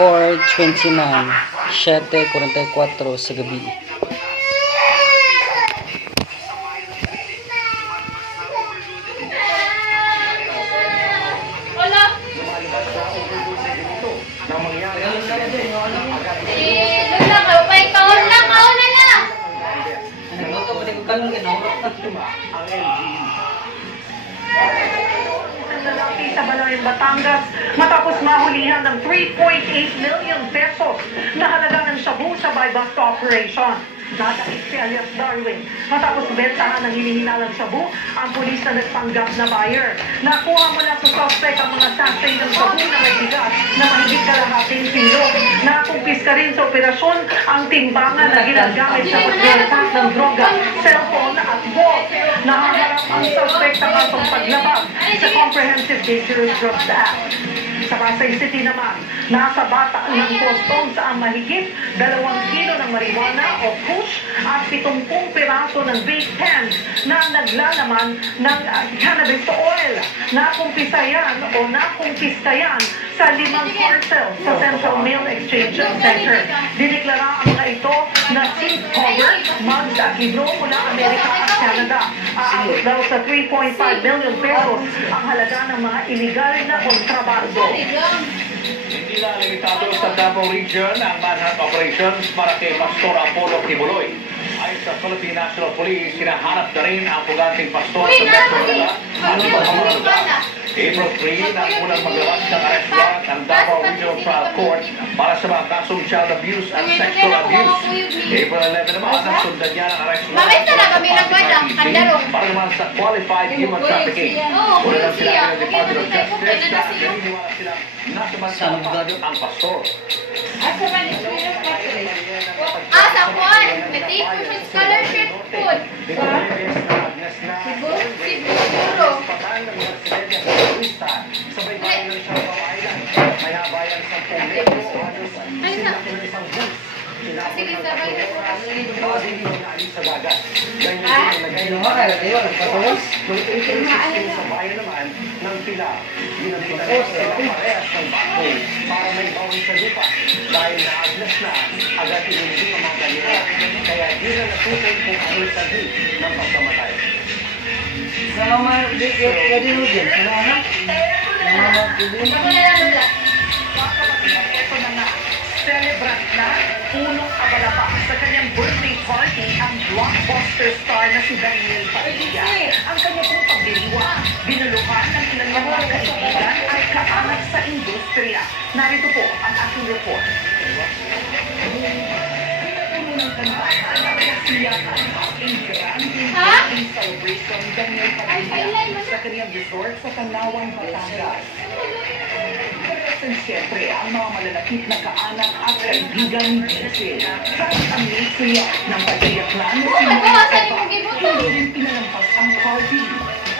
4:29, 7:44 sa gabi. Lalaki sa Balayan, Batangas matapos mahulihan ng 3.8 million pesos na halaga ng shabu sa buy-bust operation. Nadakit si alias Darwin. Matapos bentahan ng hinihinalang shabu, ang pulis na nagpanggap na buyer. Nakuha mula sa suspect ang mga sachet ng shabu na may bigat na mahigit kalahating kilo. Nakumpiska rin sa operasyon ang timbangan na ginagamit sa paglalabas ng droga, cellphone at vault. Nahaharap ang suspect sa kasong paglabag sa Comprehensive Dangerous Drugs Act. Sa Pasay City naman, nasa bata ng customs ang mahigit 2 kilo ng marijuana o kush at 70 piraso ng vape pens na naglalaman ng cannabis oil. Nakumpisa yan sa 5 parcel sa Central Mail Exchange Center. Diniklara ang mga ito na seed cover, mugs at libro mula Amerika at Canada. Aabot daw sa 3.5 million pesos ang halaga ng mga illegal na kontrabando. Hindi na limitado sa Davao Region ang manhunt operations para kay Pastor Apollo Kibuloy. Ayon sa Philippine National Police, hinahanap na rin ang puganting pastor sa Metro Manila at sa Pamangalaga. April 3, nang unang maglabas ng arrest warrant ang Davao Regional Trial Court para sa mga kasong child abuse at sexual abuse. April 11 naman, nasundan niya ng arrest warrant para naman sa qualified human trafficking. Una lang sila ng Department of Justice na naniniwala silang nasamansalang ang pastor. Sa kuwan, nag-take po siya scholarship food. Siguro. Sabay bayan ng Siargao Island, may habayan sa Pumelo, halos isang bus. Sige, sabay na po kami. Sa dagat. Ganyan din ang nag-iwas. Nung 1816 sa bayan naman ng Pila, ginamitan ng sila parehas ng bako para may bawin sa lupa. Dahil naagnas na, agad inundi ang mga kanila. Kaya di na natukoy kung ano sa di ng pagkamatay. Salamat, pwede mo dyan. Salamat. Ito na nga, celebrant na, punong abala pa sa kanyang birthday party ang blockbuster star na si Daniel Padilla. Ang kanya pong pagdiriwa, binulukan ng ilang mga kaibigan at kaanak sa industriya. Narito po ang aking report. Unang kantahan at kasiyahan ang grand celebration Daniel Padilla sa kanyang resort sa Tanawan, Batangas. At siyempre, ang mga malalapit na kaanak at kaibigan ni Giselle. Kahit ang nasiya ng Padilla clan na hindi rin pinalampas ang party.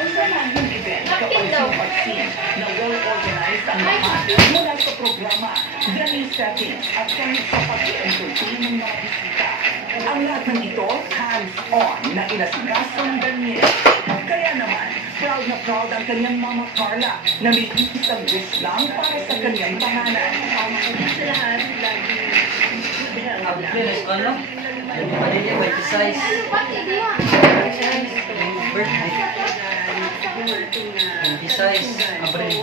Ang sanahing event kapansin-pansin na well-organized ang lahat mula sa programa, venue settings at kahit sa pag-entertain ng mga bisita. Ang lahat ng ito, hands-on na inasikasong Daniel. Kaya naman, proud na proud ang kanyang mama Carla na may isang wish lang para sa kanyang pangalan. Sa lahat, lagi Abilis ko, no? Padilla, by the size. Birthday. The size. Abril.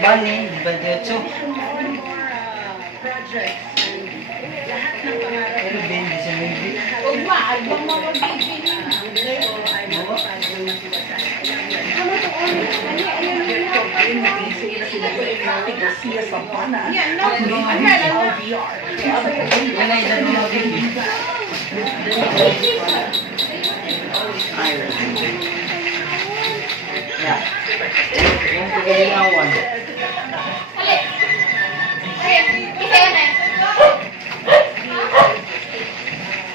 Bani, di ba dito? projects, lahat ng pangarap Pero din, di sa movie. Ugma, albang mga bibili. ay mapapag ng masiwasay. Ano to? Director din nag-isay na sila Cathy Garcia Sampana Yan, no? at Luis LVR. Yan ay dami mo din. Iron. Yeah. Yung pagkalingawan. Hali. Ay, isa yun eh.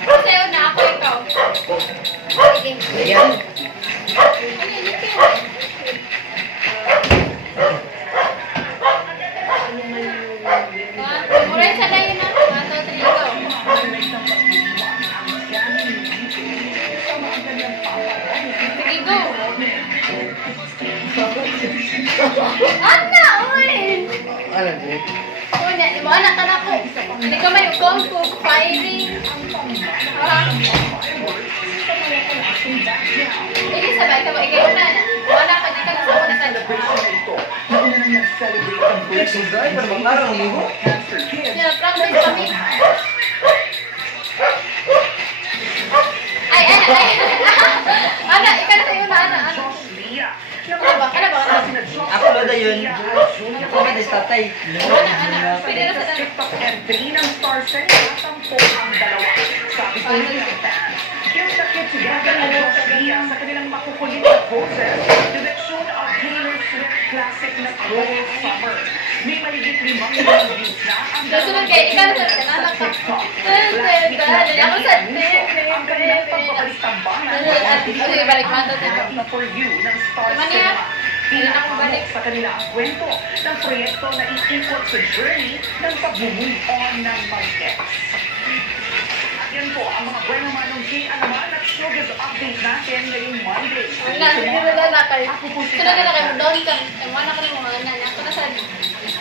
Isa yun na ako ikaw. Sige. Yan. Mura sa layo na. 1, 2, 3, go. Sige, go. Ano? Ano din? Una, di mo anak ka na ko. Hindi ka may kung fu, fighting. Hindi sabay ka mo, ikaw na na. Wala ka, di ka na sa una sa Exercise, pero mga araw ang ligo. Yeah, practice kami. Ay, Ana, ikaw na sa iyo na, Ana. Ano ba? Ako ba na yun? Ako ba na tatay? Pwede na sa TikTok entry ng Star Sen, natampo ang dalawa. Sabi ko niya, yung sakit gagawin siya sa kanilang makukulit na poses, direksyon of Taylor Swift classic na Cruel Summer. May maligit 5 million views na ang Susunod kay ikaw sa kanala ka. Ako sa ang kanilang pagbabalik-tambahan Sige, balik mo ito. Happy for You ng Star Naman yan. Cinema. Pinakabalik sa kanila ang kwento ng proyekto na iikot sa journey ng pag-move on ng mag-ex. At yan po, ang mga buwan naman ng K-Alaman at Showbiz update natin ngayong Monday. Wala, hindi wala na kayo. Sunod na kayo, doon ka. Wala ka ng mga anak. Ako na sa...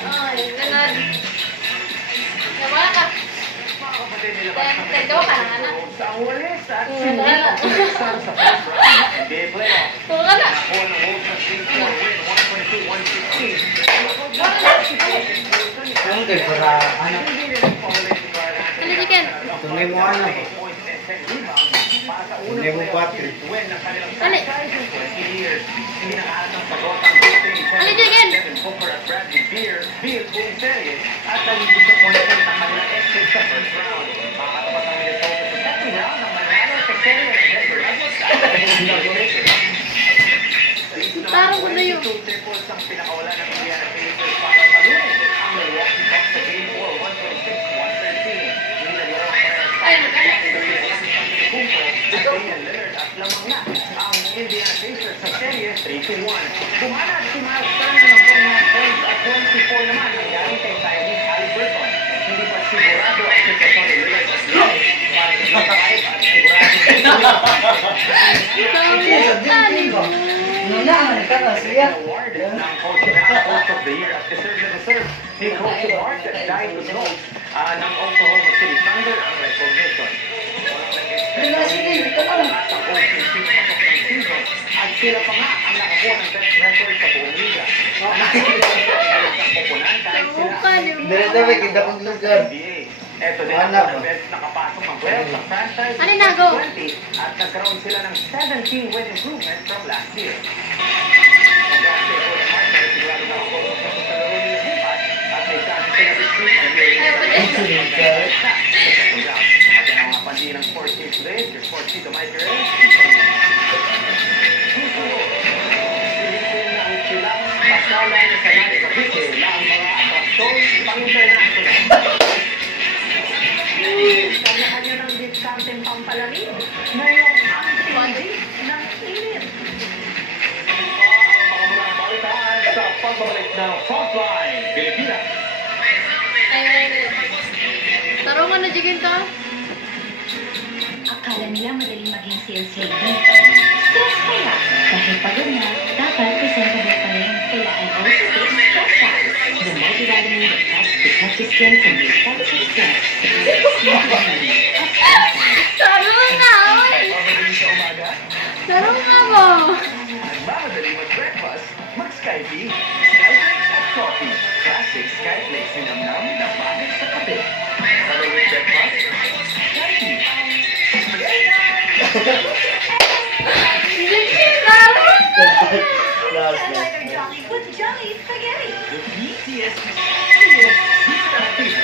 Ay, nanad. Wala ka. Tagdawa ka ng anak. Sa walis at Wala. sa first round NBA playoff. Wala na. Ako ng Wolves at King Four win 122-116. Ang tayo para ano? Kali chicken. Tunay mo ano? Tunay mo 4. Kali. Kali chicken. At naging disappointed ang kanilang exit sa first round. Makakatapat ang Minnesota sa second round ng manalo sa Kerry and Denver Nuggets. Parang ko na yun. Two triples ang pinakawala ng Indiana Pacers para talunin ang Milwaukee Bucks sa Game 4, 126-113. Hindi nagawa pa rin sa Ay, magkano? Damian Lillard at lamang na ang Indiana Pacers sa serye 3-1. Bumanat si Miles Turner ng 29 points at 24 naman nangyari kay Tyrese Haliburton. Hindi pa sigurado ang sitwasyon ni Lillard at Lillard para sa Game 5 at sigurado Nuna, nagkakas siya. award ng Coach of the Year at deserve ni Coach Mark dahil ito ng Oklahoma City Thunder ang recognition. At ang coaching team pasok ng season at sila pa nga ang nakakuha ng best record sa buong liga. Ang koponan dahil sila Diretso ba kita kong lugar? NBA. Ito din ang Anak. best nakapasok ng 12 sa franchise Ano na, go? 20 at nagkaroon sila ng 17 win improvement from last year. Congrats kay Coach Mark dahil sigurado na ako sa laro nila bukas at may chance sila retreat and may at yan ang mga pandi ng sports team today. Your sports team, Mike Reyes. Susunod, silipin ng silang pasalan sa Night Cavite na ang mga atraksyon pang-international. Sa kanya ng diskanteng pampalamig, ngayong ang tindi ng init. Ang mga mulang balitaan sa pagbabalik ng Frontline, Pilipinas. Tarungan na chicken to. Akala nila madaling maging sales lady. Stress kaya. Dahil pagod na, dapat presentable pa rin. Kailangan also take stress pass. The multivitamin that helps protect the skin from the effects of stress. Tarungan na, oy. Pabalik sa umaga, Tarungan mo. nagmamadali mag-breakfast, mag-Skype. Skyflakes at coffee. Classic Skyflakes sinamnam na bagay sa kape. Following breakfast, Skype. Chicken, tarungan. With jelly spaghetti. The easiest, pizza pizza.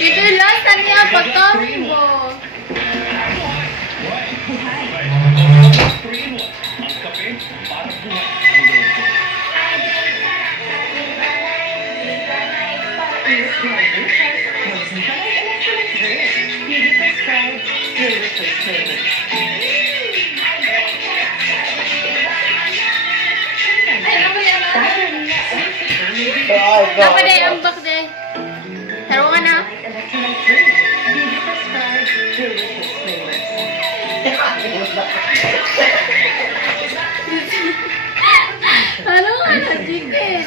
Chicken lang, saan niya pagkambo? 3-in-1. Ang kape para buhay. Ay, naman yan. Ay, ikaw. Dapat ay ambak de. Tarungan na. Electrolyte free. Beauty prescribed delicious flavors. Ano nga na, chicken?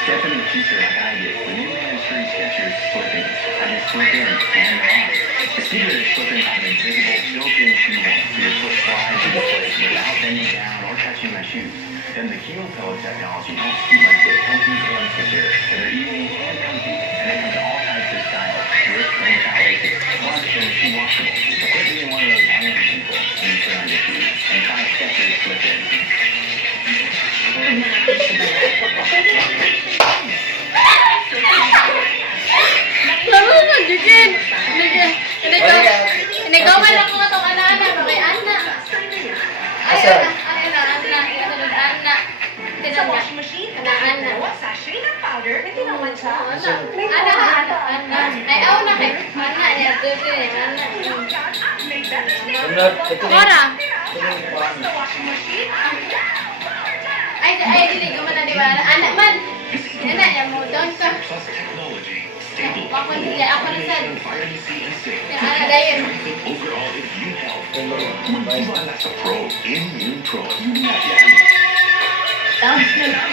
Step into the future like I did. When you manage three Skechers slipping, I just slip in and they're on. The secret is slipping on an invisible built-in shoe wall, so your foot slides into place without bending down or touching my shoes. Then the heel toe technology helps keep my foot comfy and secure. So they're easy and comfy, and they come in all types of styles, with and without laces. Plus, they're shoe washable. So quit being one of those random people when you put on your shoes, and try Skechers slip-in. Laro nga, chicken. Nagawa lang ko itong ana-ana. Kay Ana. Asa? Ana. Ana. Sa washing machine, Ana. dalawa sachet ng powder, hindi naman siya. Ana. Ay, aw na kay Ana. Ana. May better Ano? Ito na. Mora. sa washing machine. Ay, dili ko man na di ba? Ana man. Ana, yan mo. Doon ka. Plus technology, Ako na sad. vitamin C and safe. Ana, dayon. Overall immune health. Magdiba na sa Pro Immune Pro. Yan. Thanks na lang.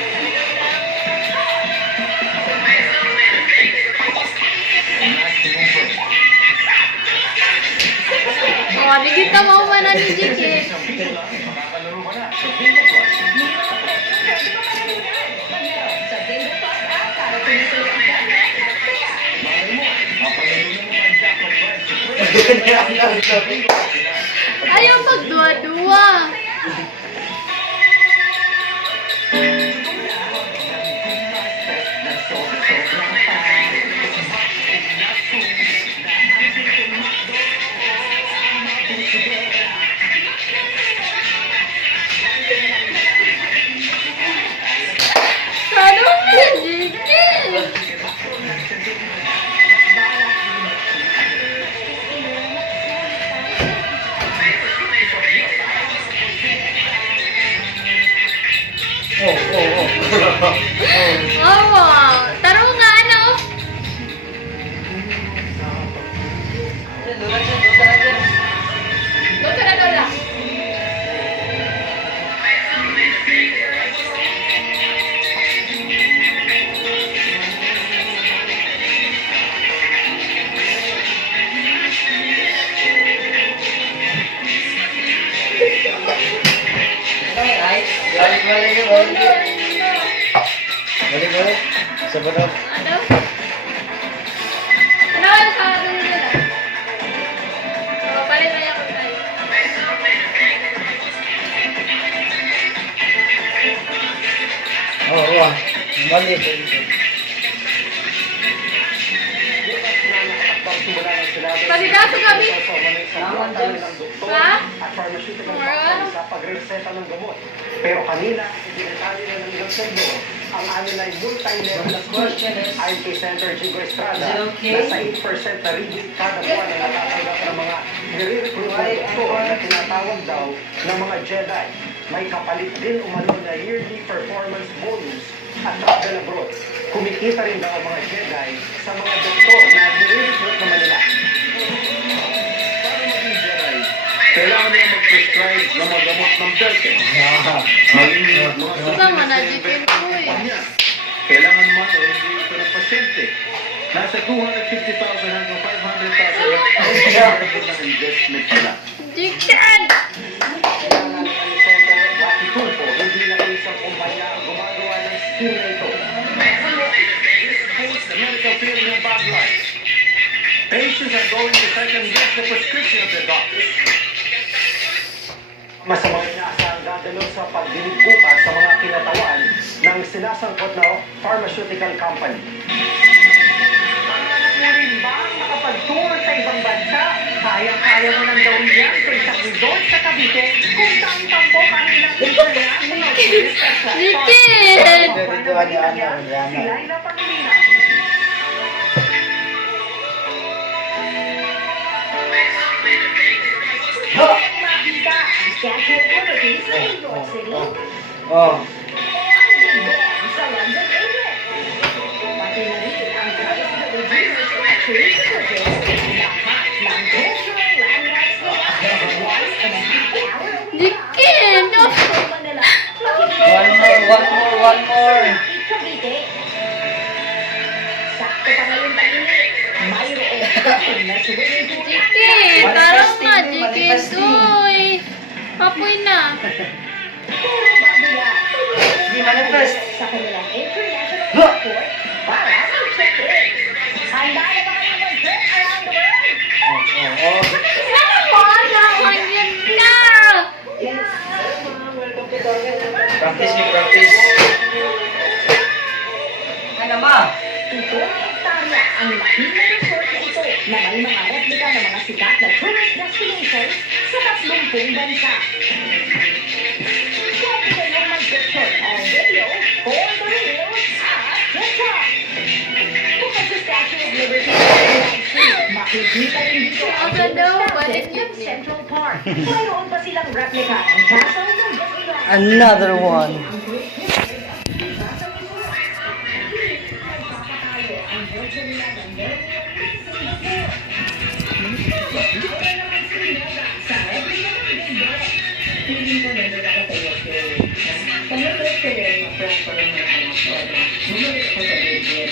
Oh, di kita mau mana ni chicken. Isang piso lang, makakalaro ka na sa Bingo Plus. Malay mo, mapalaro na naman jackpot prize sa Bingo Plus. Ayaw magdua-dua. Ano na, chicken? Oo. Taro nga, ano? Doon ka na doon lang. Balik. Sa badog. Ano? Ano ka sa dulo nila? So, palit na yung tayo. Oo. Balik. Pasigaso kami. Ha? At pharmaceutical Mura? company sa pagreseta ng gamot. Pero kanina, ibinitayo na ng Nagsundo ang amin ay multi-level na Question is, ayon kay Senator Jigo Estrada, is it okay? nasa 8% na rebate kada buwan ang natatanggap ng mga nire-recruit na doktor na tinatawag daw ng mga Jedi. May kapalit din umano na yearly performance bonus at travel abroad. Kumikita rin daw ang mga Jedi sa mga doktor na nire-recruit naman nila. Para maging Jedi, kailangan nila mag-prescribe ng mga gamot ng Belkin. Malinis mga Iba mo na, chicken ko eh. Kanya. Kailangan man o hindi ito ng pasyente. Nasa 250,000 hanggang 500,000 ang investment nila. Chicken! Kailangan ni Senator Rocky Tulfo, hindi lang isang kumpanya ang gumagawa ng scheme na ito. This the medical field in a bad life. Patients are going to second guess the prescription of their doctors. Masamang inaasahang dadalo sa pagdinig bukas sa mga kinatawan ng sinasangkot na pharmaceutical company. Pangarap mo rin ba ang makapag-tour sa ibang bansa? Kayang-kaya mo nang gawin yan sa isang resort sa Cavite kung tampo ang ilang international tourist attraction. Chicken! Si Laila Pangilinan. Makita ang Skechers Liberty sa New York City. Oh. Ang Big Ben sa London area. Pati na rin ang Christ the Redeemer Statue sa Brazil. Lahat ng cultural landmarks nila. Once one more. Cavite. Sakto pa ngayon tayo. Mayroon na suwede ko. JK, tarong na, JK. Manifesting. Uy, papoy na. Pero bago na, Hindi manifest. sa kanilang international airport para mag-check-in. Handa na ba kayo mag-trip around the world? Oo. Wala, hangyan na. Practice me, practice. Ano ma? Ito ang hektarya ang laking na resort na ito na may mga replika ng mga sikat na tourist destinations sa 30 bansa. Pwede kayong mag-picture ang video for the reels at TikTok. Bukod sa Statue of Liberty sa Live Stream, makikita rin dito ang Asa daw, famous balik fountain yun ng eh. Central Park. Mayroon pa silang replika ng castle ng Disneyland. Another one. Ang Great Pyramid at Giza sa Missouri. Nagpapatayo ang Virgin Land ng Singapore. Mayroon naman si Mega sa replika ng Big Ben. Feeling ko nandun ako sa USA. Pag-report ko rin, ma-press ko rin ng anak ko. Bumalik ako sa Big Ben.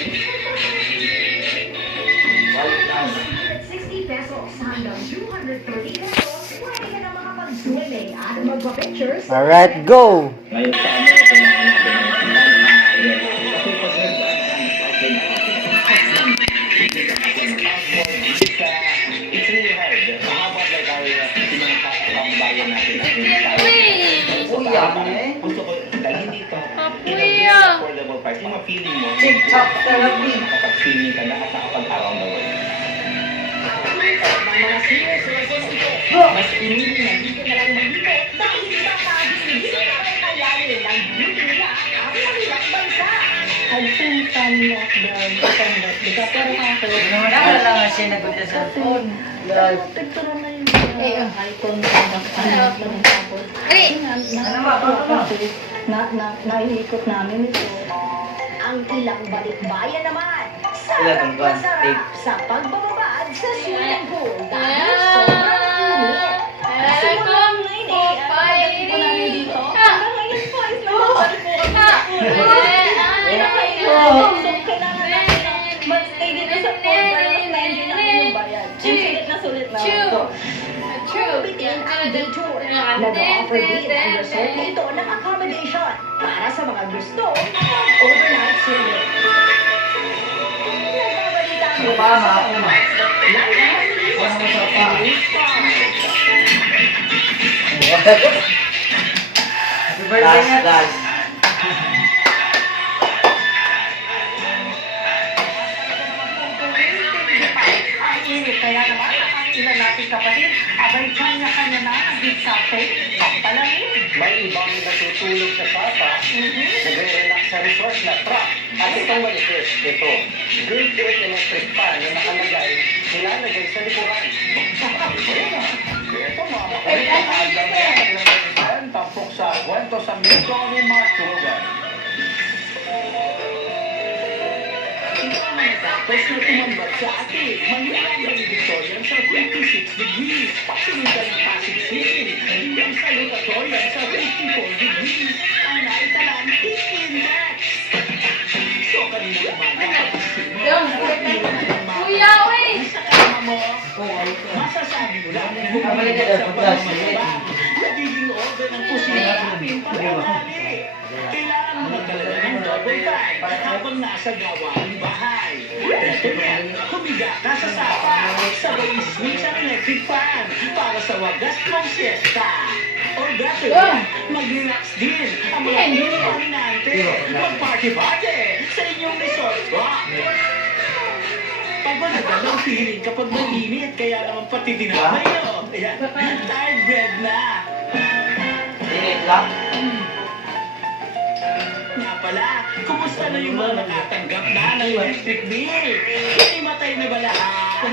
160 pesos hanggang 230 pesos. Pwede ka na makapag-swimming at magpa-pictures. Alright, go! Ngayon sa ano, kailangan natin ng kasi pag it's really hard. How about like our bayan natin? Uy, Gusto ko, dahil hindi ito, papoy ah. affordable price, mga feeling mo, TikTok therapy. nakapag-swimming ka na at nakapag-around the world. Ang mga senior citizens ito, mas pinili na dito na lang maglito dahil baka hindi na lang kayanin ng beauty nila ang kanilang bansa. I think lockdown pero ako Wala lang nga siya nagpunta sa phone. Dahil, picture na yung icon ng tapos. ano ba? Naiikot namin ito. Ang ilang balikbayan naman, Ilang sarap ba? masarap sa pagbababad sa swimming pool dahil sobrang init. Simula ng 9 a.m. pagdating po namin dito, hanggang ngayon po is nagpapalik po kami sa pool. So, kailangan natin na mag-stay dito sa pool para ma-enjoy namin yung bayan. Sulit na ito. Bitin ang detour. Nag-offer din ang resort na ito ng accommodation para sa mga gusto mag-overnight swimming. Nagbabalita ang Obama, Live Happy birthday nga. Last. Ang init, kaya naman ang ilan nating kapatid, abay kanya-kanya na ang gift cafe, pampalamig. May ibang natutulog sa sapa, nagre-relax sa resort na truck. At itong manifest, ito, built-in electric fan na nakalagay, nilalagay sa likuran. Ito mga makulit ang alam na yan ng President, tampok sa kwento sa Mito ni Mark Logan. Tapos na tumambad sa atin, manilang ng Victorian sa 26 degrees. Pasunod ng Pasig City, hanggang sa Lutatorian sa 54 degrees. Ang naitalang 15 max. So kanina umaga, Kuya, uy. sa kama mo, masasabi mo lang kung Babalik ka sa daw, pagmamaba, nagiging order ng kusina ating pagkakali. Kailangan mo magdala ng double fan habang nasa gawaing bahay. Ito yan, humiga ka sa sapa, sabay switch ang electric fan para sa wagas mong siesta. Or better yet, mag-relax din ang mga inuminante. Mag-party-party sa inyong resort rock. Pagmanagal ang feeling kapag mainit, kaya naman pati dinamay nyo. Ayan, tired bread na. Init lang. Nga pala, kumusta na yung mga nakatanggap na ng electric bill? Hinimatay na ba lahat?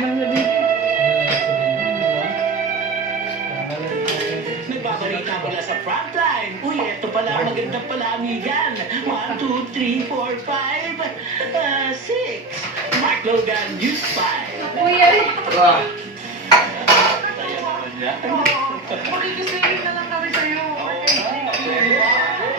Nagbabalita mula sa frontline. Uy, eto pala, magandang palamigan. 1, 2, 3, 4, 5, 6. Mark Logan, News 5. Kuya, Wah. Makikiswimming na lang kami sa'yo.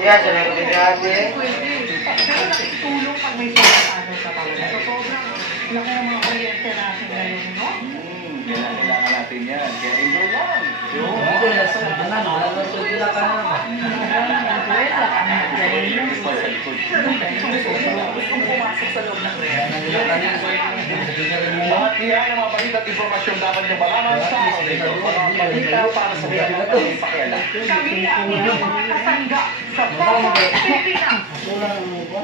Kaya siya na kapitati eh. Pero nakitulong pag may solar panel ka talaga. So, sobrang laki ng mga kuryente natin ngayon, no? Kailangan natin yan. Kaya enjoy lang. Dito na sa na nalasod na ka na ba? Kung pumasok sa loob ng At yan ang mga balita at informasyon dapat niyo malaman sa mga balita para sa mga pakialam. Kami ang inyong mga kasangga sa Pogo, Pilipinas. Ako lang ang ko.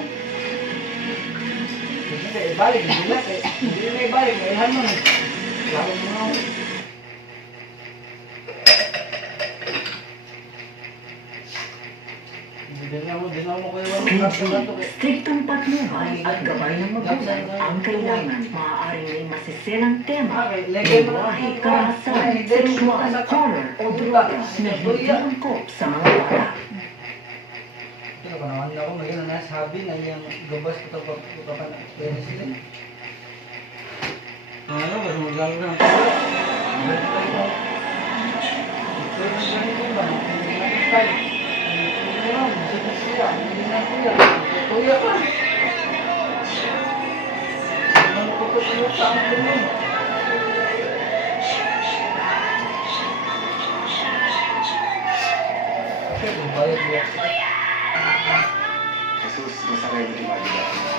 Hindi ibalik, hindi na ibalik, ilhan mo. Lalo mo na. Striktong patnubay at gabay ng magulang ang kailangan. Maaaring may masiselang tema, lingwahe, karahasan, sexual, horror, o droga na hindi angkop sa mga bata. Kaya ko naman ako maging nasabi na yung gabas ko ito pagkapan ng experience sila. Ano ba? Magagawa ng Jesus, masarap di Magda.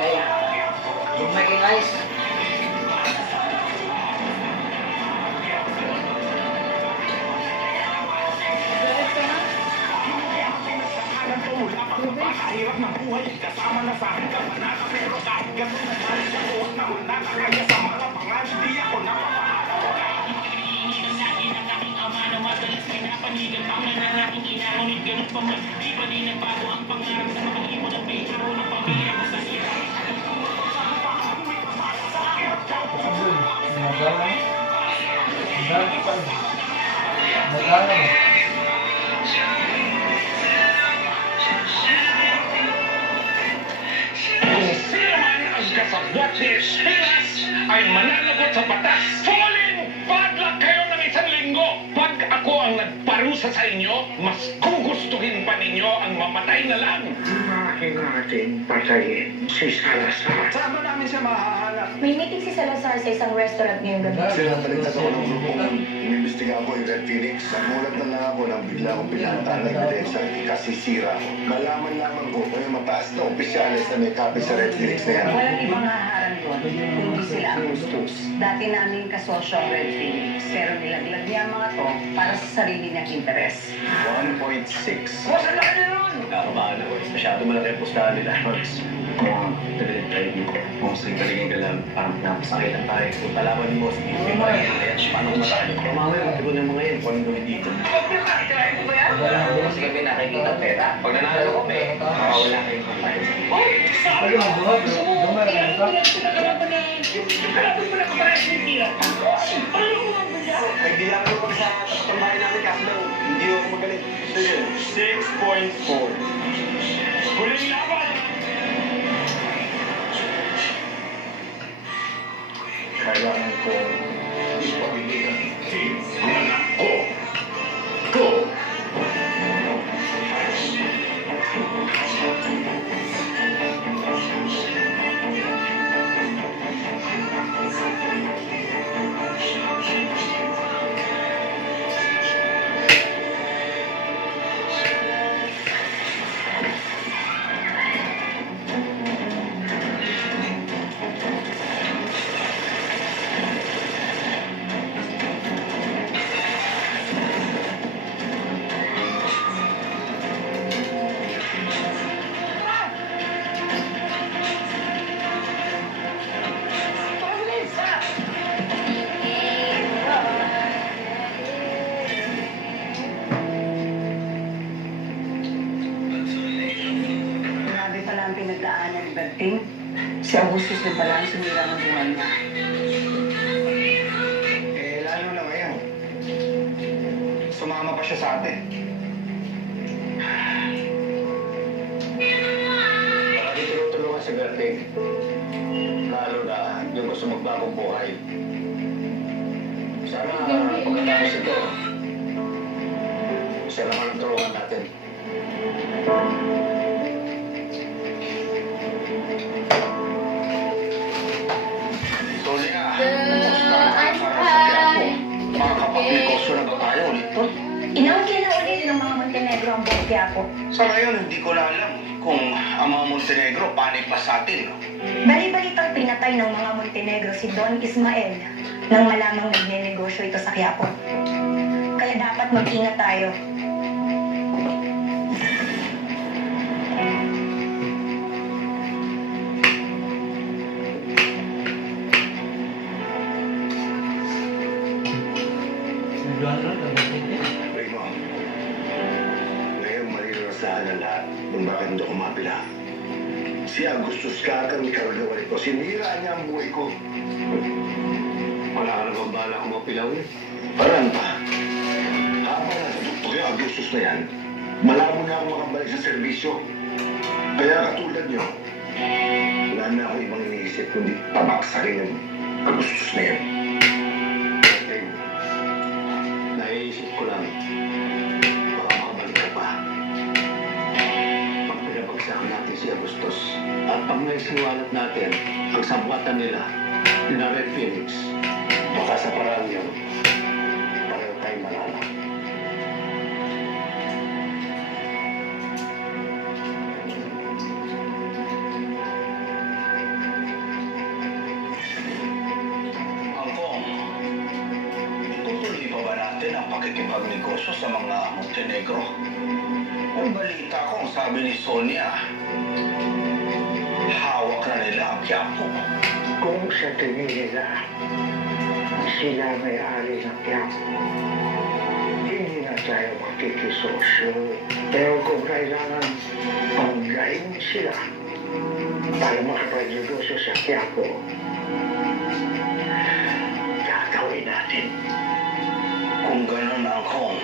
kaya kung maging ice, Sino man ang kasabwat ni Espinas ay mananagot sa batas. Falling bad luck kayo ng isang linggo. Pag ako ang nagparusa sa inyo, mas gugustuhin pa ninyo ang mamatay na lang. Bakit natin patayin si Salazar? Saan ba namin siya mahahanap? May meeting si Salazar sa isang restaurant ngayong gabi. Sir, nabalitas ako ng grupong inimbestiga ko yung Red Phoenix. Nagulat na lang ako nang bigla akong pinuntahan ng ebidensya at ikasisira ko. Malaman lamang ko kung yung mataas na opisyalis na may copy sa Red Phoenix na yan. Walang ibang haharang doon, kundi sila ang gustos. Dati namin kasosyo ang Red Phoenix, pero nilaglag niya ang mga to para sa sarili niyang interes. 1.6. Boss, ang laki na nun! Nakakabahan ako. Masyado malaki ang pustahan nila. Max, kung talagang tayo dito. Mostly galigin ka lang. Parang napasakitan tayo. Kung kalaban ni Boss, hindi mo yung kaya. Paano matalo? Kumawi ang tibo ng mga yan. Kung anong gawin dito. kasi kami nakikita pera. Pag nanalo kami, makawala kayong compliance. Nagdilaman ko sa pambahay namin kasi lang hindi ako magaling. Sige, 6.4. Huling laban! Kailangan ko ipagbibigan. Anak ko! Go! Si Augustus din pala ang sumira ng buhay niya. Eh, lalo na ngayon. Sumama pa siya sa atin. Marami tinutulungan si Berting. Lalo na yung gusto magbagong buhay. Sana pagkatapos ito, siya naman ang tulungan natin. Sonia, kumusta ang para sa Quiapo? Makakapag-negosyo na ba tayo ulit to? Inaangkin na ulit ng mga Montenegro ang buong Quiapo. Sa ngayon, hindi ko na alam kung ang mga Montenegro panig pa sa atin. No? Bali-balitang pinatay ng mga Montenegro si Don Ismael nang malamang nagnenegosyo ito sa Quiapo. Kaya dapat mag-ingat tayo. Nagluhan-luhan, nagluhan. Primo, ngayon malilinasahan ng lahat kung bakit hindi ako mapila. Si Augustus Kakang ikaragawa nito. Sinira niya ang buhay ko. Wala ka nang bala kung mapilaw eh. Parang pa. Habang natutugtog yung Augustus na yan, malabo na ako makabalik sa serbisyo. Kaya katulad niyo, wala na ako ibang iniisip kundi pabaksakin yung Augustus na yan. Naiisip ko lang, baka makabalik ka pa. Pag pinabagsakan natin si Agustus, at pag naisiwalat natin ang sabuatan nila, na Red Phoenix, baka sa paraan yun, pareho tayong malala. Angkong, itutuloy pa ba natin ang pakikipagnegosyo sa mga Montenegro? Ang balita ko, ang sabi ni Sonia, hawak na nila ang Quiapo. Kung sa tingin nila, sila may-ari ng Quiapo, hindi na tayo makikisosyo. Pero kung kailangan panggain sila para makapag-negosyo sa Quiapo, gagawin natin. Kung gano'n Angkong,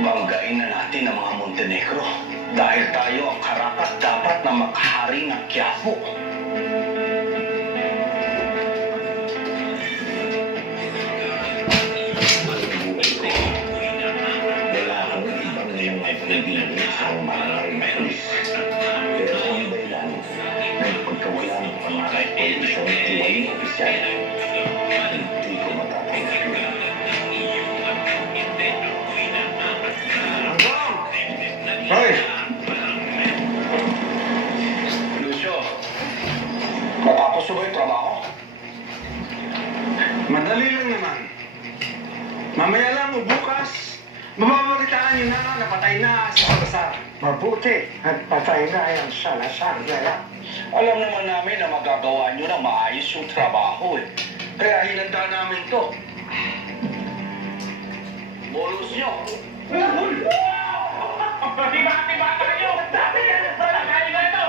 banggain na natin ang mga Montenegro dahil tayo ang karapat dapat na makahari ng Quiapo. Wala kang ibang mga pwedeng isang maaaring na pulis. Pero kung dahilan, nagpagkawala ng pangalan o isang tiwaling opisyal, hindi ko matatanggap yun. Hoy! Lucio, matapos ba yung trabaho? Madali lang naman. Mamaya lang o bukas, mababalitaan niyo na napatay na si Salazar. Mabuti at patay na yung Salazar na yan. Alam naman namin na magagawa nyo na maayos yung trabaho eh. Kaya hinanda namin to. Bolos nyo. Tiba-tiba tayo! Sabi yan! Kaya nga ito!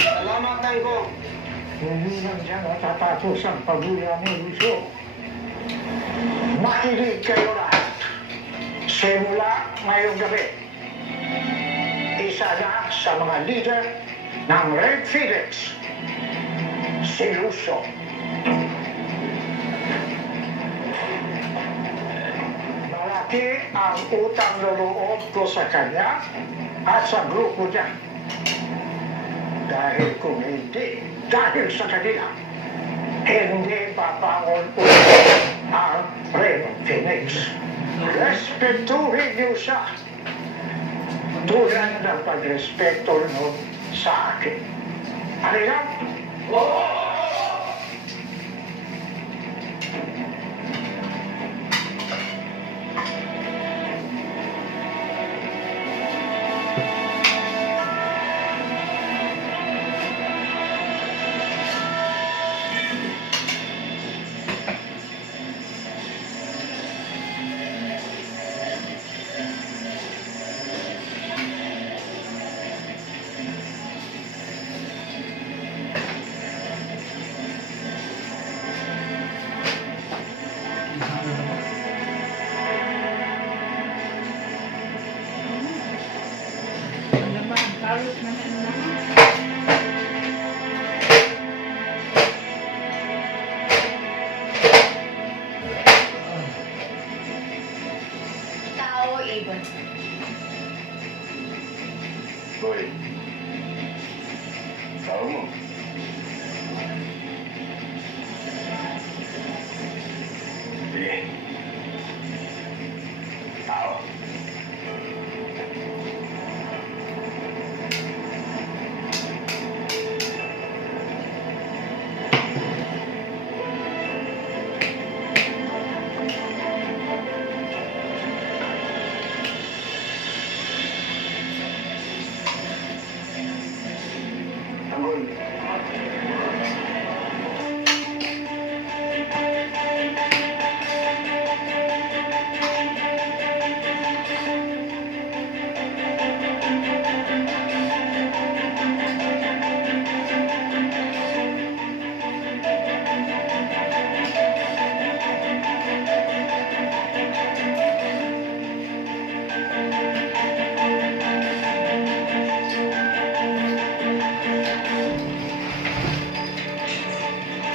Salamat, Tangkong. Hindi lang dyan natatapos ang pabuya ni Lucio. Makinig kayo lahat. Simula ngayong gabi, isa na sa mga leader ng Red Phoenix, si Lucio. Malaki ang utang na loob ko sa kanya at sa grupo niya. Dahil kung hindi, dahil sa kanila, hindi papangon ulit ang Red Phoenix. Respetuhin niyo siya. Tulad ng pagrespeto nun sa akin. Ano yan? Tao, ibon. Boy. Tawag mo. Sige. Tao. Tanggol.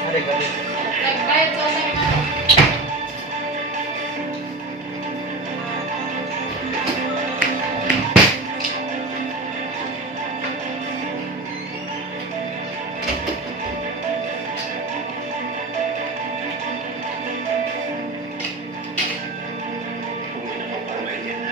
Aray, gabi. Nagbayad ko sa mga. Kung nakapamay yan.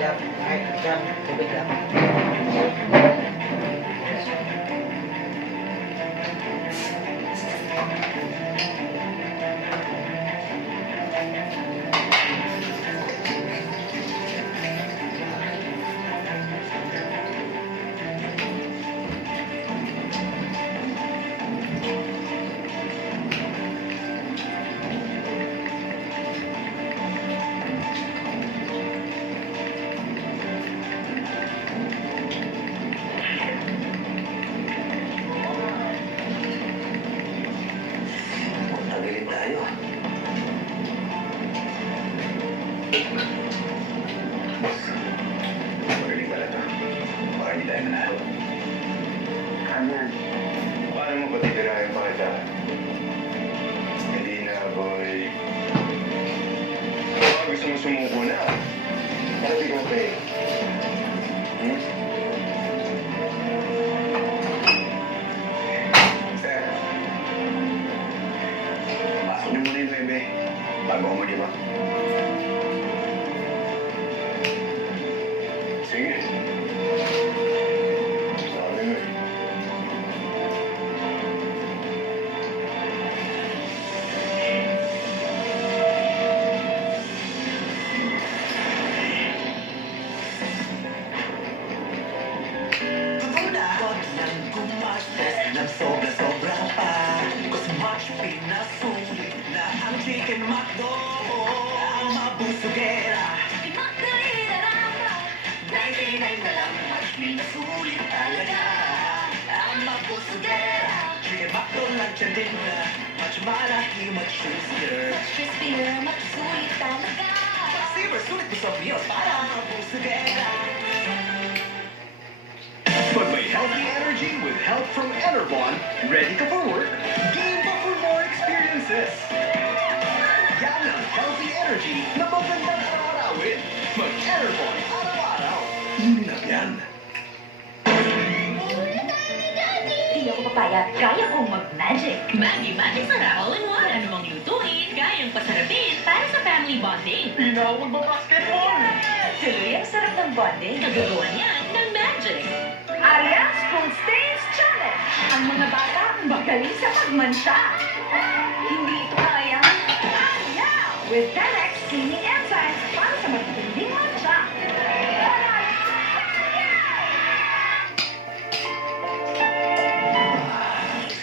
Jap, ay, jap, tubig lang. Tagalin tayo. Boss, magaling pala to. Baka hindi tayo manalo. Ano yan? Paano mo patitirahin pa kita? Hindi na, boy. Baka gusto mo sumuko na. Sabi ko, pre. Sir. Pasok niyo muna yung bebe. Bago ako mag-iba. Sige. Sabi mo eh. Huwag nang gumastos ng sobra-sobra pa. Cause much pinasulit na ang chicken McDo. Ang mabusugera. $99 na lang, much pinasulit talaga. Ang mabusugera. Chicken McDo lang siya din na. Much malaki, much crispier. Much crispier, much sulit talaga. Super sulit mo sa Pios para ang mabusugera. But may healthy energy with help from Enervon. Ready ka for work? Game pa for more experiences. Yan ang healthy energy na magandang araw-arawin. Mag-Enervon araw-araw. Yun na yan. Di ako papayag, kaya kong mag-magic. Magic sarap. All-in-one. Ano mang lutuin, kayang pasarapin para sa family bonding. Tinawag ba basketball? Tuloy ang sarap ng bonding. Nagagawa niyan ng magic. Alliance Food Stains Challenge. Ang mga bata magaling sa pagmansya. Hindi ito kaya. Ayaw! With 10x cleaning enzymes para sa matinding mansya.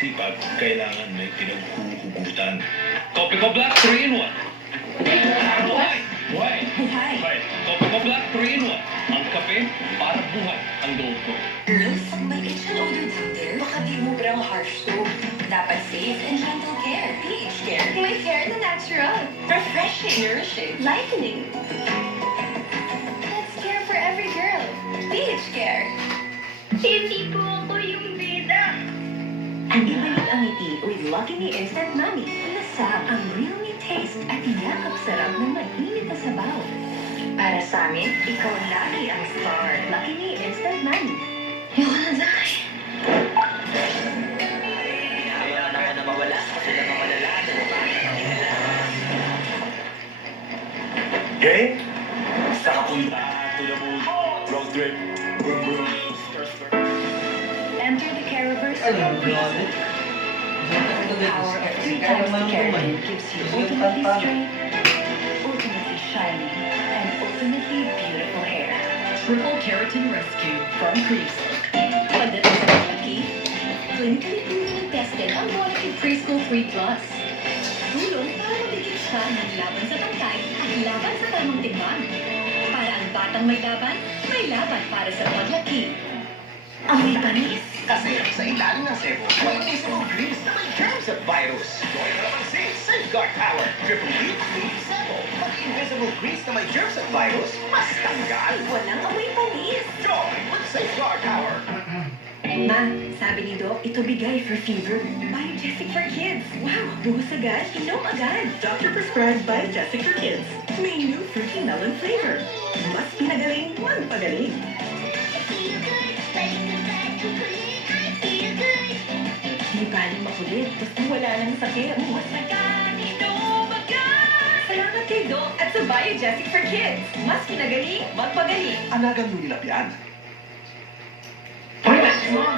Sipag, kailangan may pinaghuhugutan. Kopi ko Black 3-in-1. Buhay! Buhay! Buhay! Kopi ko Black 3-in-1. Ang kape para buhay ang loob ko. Girls, pag may itch and odor down there, baka di mo brang harsh to. ease and gentle care. PH Care. My hair na natural. Refreshing, nourishing, lightening. That's care for every girl. PH Care. Hindi po ako yung bida. Ang ibalik ang ngiti with Lucky Me Instant Mami. Lasap ang real me taste at yakap sarap ng mainit na sabaw. Para sa amin, ikaw lagi ang star. Lucky Me Instant Mami. Yung nanay. Kaya naman na mawala kasi na mamalala. Game? Sa kapunta to the moon. Road trip. Boom, boom. Enter the Caraverse from Breezel. The power of 3 times the keratin gives you ultimately straight, ultimately shiny, and ultimately beautiful hair. Triple Keratin Rescue from Breezel. Pagdating sa Lucky, clinically proven and tested ang Lucky Preschool 3 Plus. Tulong para mabigyan siya ng laban sa tangkay at laban sa tamang timbang. Para ang batang may laban para sa paglaki. Amoy panis. Kasi sa ilalim ng sebo, may invisible grease na may germs at virus. Gawin mo naman si Safeguard Power. Triple Leaf Leaf Sebo. Pati invisible grease na may germs at virus, mas tanggal. Walang amoy panis. Joy with Safeguard Power. Ma, sabi ni Doc, ito bigay for fever. Biogesic for kids. Wow, buhos agad, inom agad. Doctor prescribed Biogesic for kids. May new fruity melon flavor. Mas pinagaling, magpagaling. Di baling makulit, basta wala nang sakit. Buhos agad, inom agad. Salamat kay Doc at sa Biogesic for kids. Mas pinagaling, magpagaling. Anagang nilapyan.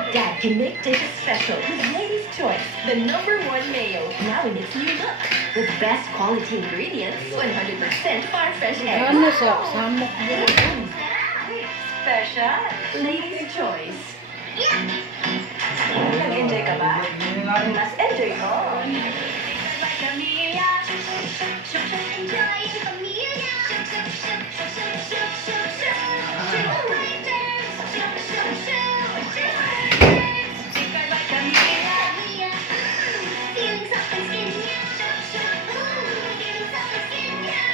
Dad can make dishes special with Lady's Choice, the #1 mayo, now in its new look. With best quality ingredients, 100% farm fresh eggs. Ano sa samok Special Lady's Choice. Nag-enjoy ka ba? Mas enjoy ko.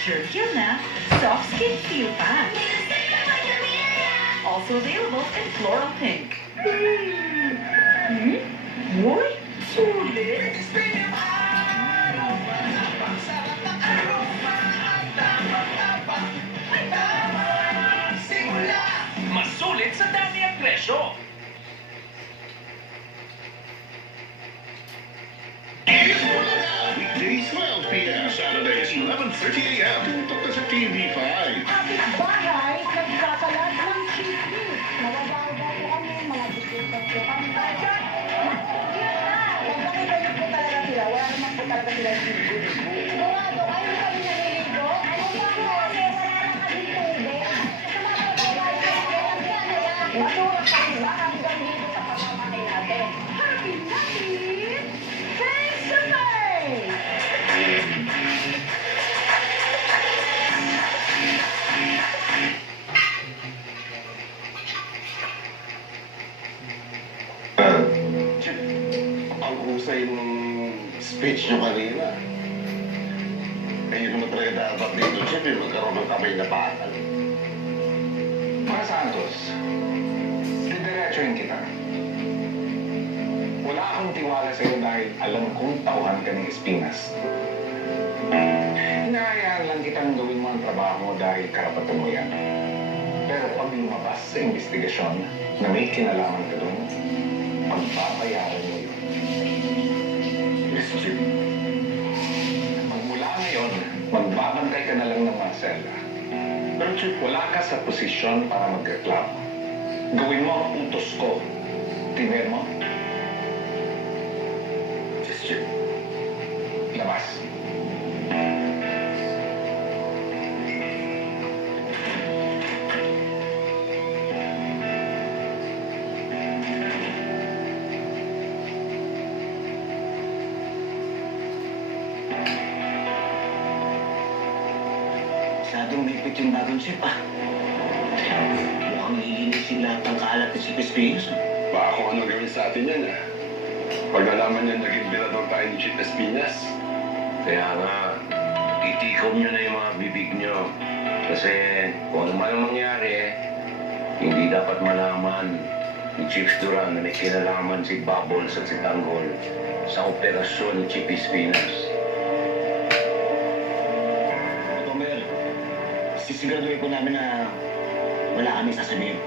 Jerky na, soft skin feel pa. Also available in floral pink. Uy, sulit! Masulit sa dami ang presyo. Weekdays 12 p.m. Saturdays 11:30 a.m. Tutok na sa TV5. Bahay, nagkakalat ng cheese. Mababaw po kami, mga bisipan po kami. Magpapagalit po talaga sila. Wala naman po talaga sila ligo. Sigurado, kayo kami naliligo? Ano ba mo? Wala lang kasi tubig. Masura kami ba hanggang dito sa pamamahay natin? Happy Lucky! Thanks to May! Ang husay ng speech nyo kanina. Kaya naman talaga dapat dito, Chip, yung magkaroon ng kamay na bakal. Mga Santos, didiretsuhin kita. Wala akong tiwala sa'yo dahil alam kong tauhan ka ng Espinas. Hinahayaan lang kitang gawin mo ang trabaho mo dahil karapatan mo yan. Pero pag lumabas sa investigasyon na may kinalaman ka doon, pagpapayaran mo yun. Yes, Chip. Magmula ngayon, magbabantay ka na lang ng mga selda. Pero Chip, wala ka sa posisyon para magreklamo. Gawin mo ang utos ko. Tinir mo? Yes, Chip. Labas. Masyadong lipit yung bagong chip ah. Mukhang lilinisin lahat ng kalat ni si Pispinos. Baka kung ano gawin sa atin yan, ah. Pag nalaman niya naging birador tayo ni Chief Espinas. Kaya nga, itikom nyo na yung mga bibig nyo. Kasi kung ano man ang mangyari, hindi dapat malaman ni Chief Duran na may kinalaman si Bubbles at si Tanggol sa operasyon ni Chief Espinas. Tomer, sisiguraduhin ko namin na wala kami sasabihin.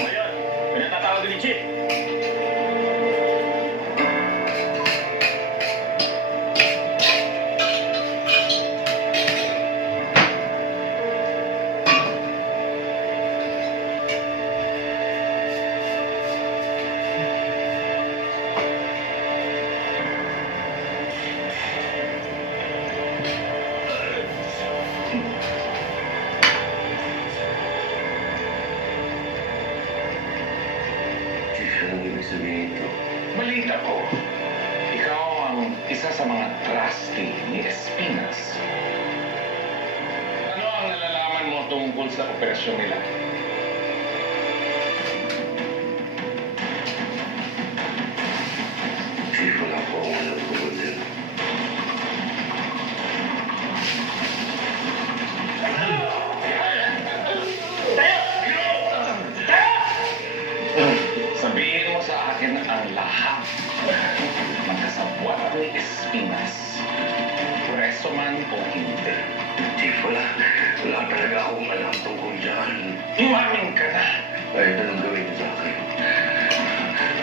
Ngayon, pinatatawag ni Chief. Chief, anong ibig sabihin ito? Balita ko, ikaw ang isa sa mga trustee ni Espinas. Ano ang nalalaman mo tungkol sa operasyon nila? Chief, wala po akong alam tungkol din. Sabihin mo sa akin ang lahat ng kasabwat ni Espinas. Preso man o hindi. Chief, wala talaga akong alam tungkol dyan. Umamin ka na. Kahit anong gawin niyo sa akin.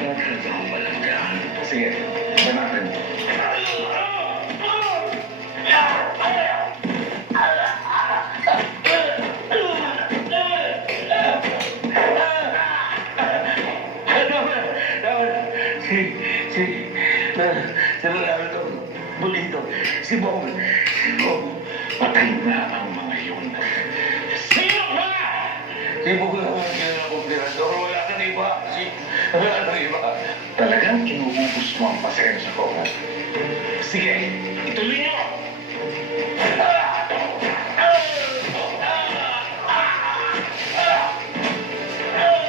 Wala talaga akong alam dyan. Sige, ba natin. Si Bong. Patay na ang mga yun. Sino ba? Si Bong lang ang kilala kong tirador. Wala kang iba. Wala kang iba. Talagang inuubos mo ang pasensya ko. Sige, ituloy niyo!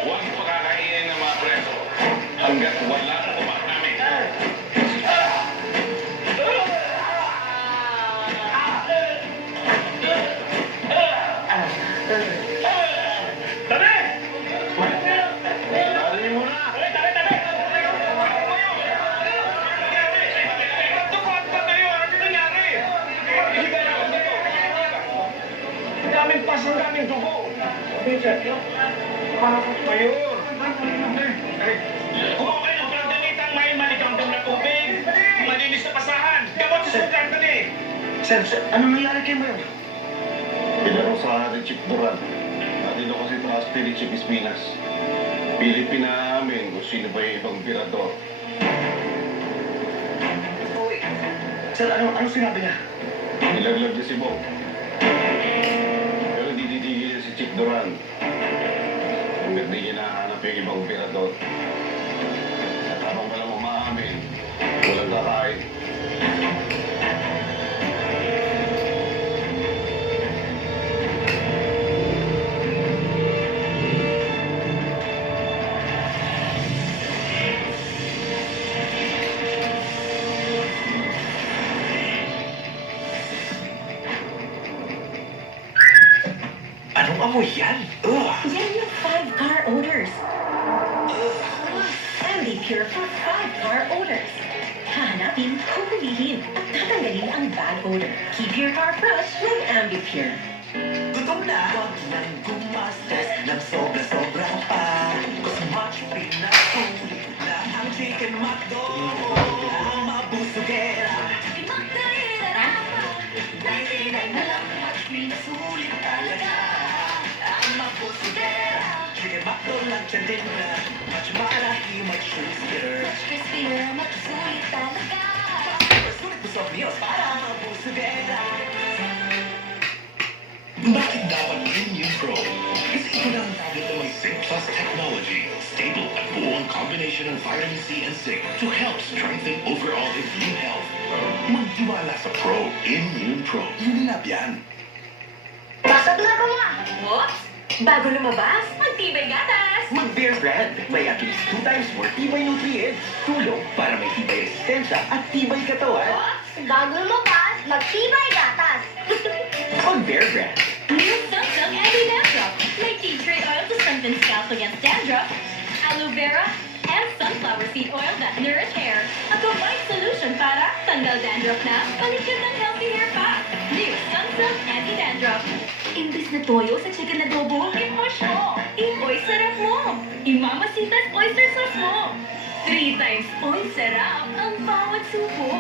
Huwag pakakainin ng mga preso hanggat wala na umamin. Tabi! Tabi mo na! Tabi! Daming pas ng daming dugo. Mayor! Kumuha kayo ng pagdamitang may malikangdam na tubig, malinis na pasahan, gamot sa sugar, dali! Sir, anong nangyari kay Mayor? Pinaro sa akin Chief Duran. Nandito kasi trustee ni Chief Espinas. Pilipin namin kung sino ba yung ibang birador. Sir, ano sinabi niya? Nilaglag niya si Bong. Pero hindi titigil si Chief Duran. Hanggat di niya nahanap yung ibang birador. At habang walang umaamin, walang kakain. Anong amoy yan? Ugh! Yan yung 5 car odors. Ambi Pure for 5 car odors. Hahanapin, huhulihin, at tatanggalin ang bad odor. Keep your car fresh with Ambi Pure. Gutom na, huwag nang gumastos ng sobra-sobra pa. Cause much pinasulit na ang chicken McDo. Ang mabusugera. Chicken McDo, na lang, much pinasulit talaga. Ang mabusugera. Chicken McDo lang siya din na. Much malaki, much crispier. Much crispier, much sulit talaga. Sulit mo sa meals para mabusugera. Bakit dapat Immune Pro? Kasi ito na ang tablet na may Zinc Plus technology. Stable at buong combination ng vitamin C and zinc to help strengthen overall immune health. Magtiwala sa Pro Immune Pro. Yun na yan. Pasok na ko ma! Whoops! Bago lumabas, magtibay gatas! Mag-Bear Brand. May at least 2 times more tibay nutrients. Tulong para may tibay resistensya at tibay katawan. Bago lumabas, magtibay gatas. Mag-Bear Brand. New Sunsilk Anti-Dandruff. May tea tree oil to strengthen scalp against dandruff, aloe vera, and sunflower seed oil that nourish hair. A combined solution para tanggal dandruff na, paligid ng healthy hair pa. New Sunsilk Anti-Dandruff. Imbis na toyo sa chicken adobo, i-push mo. I-oy sarap mo. I-Mamacita's oyster sauce mo. 3 times oy sarap ang bawat supo.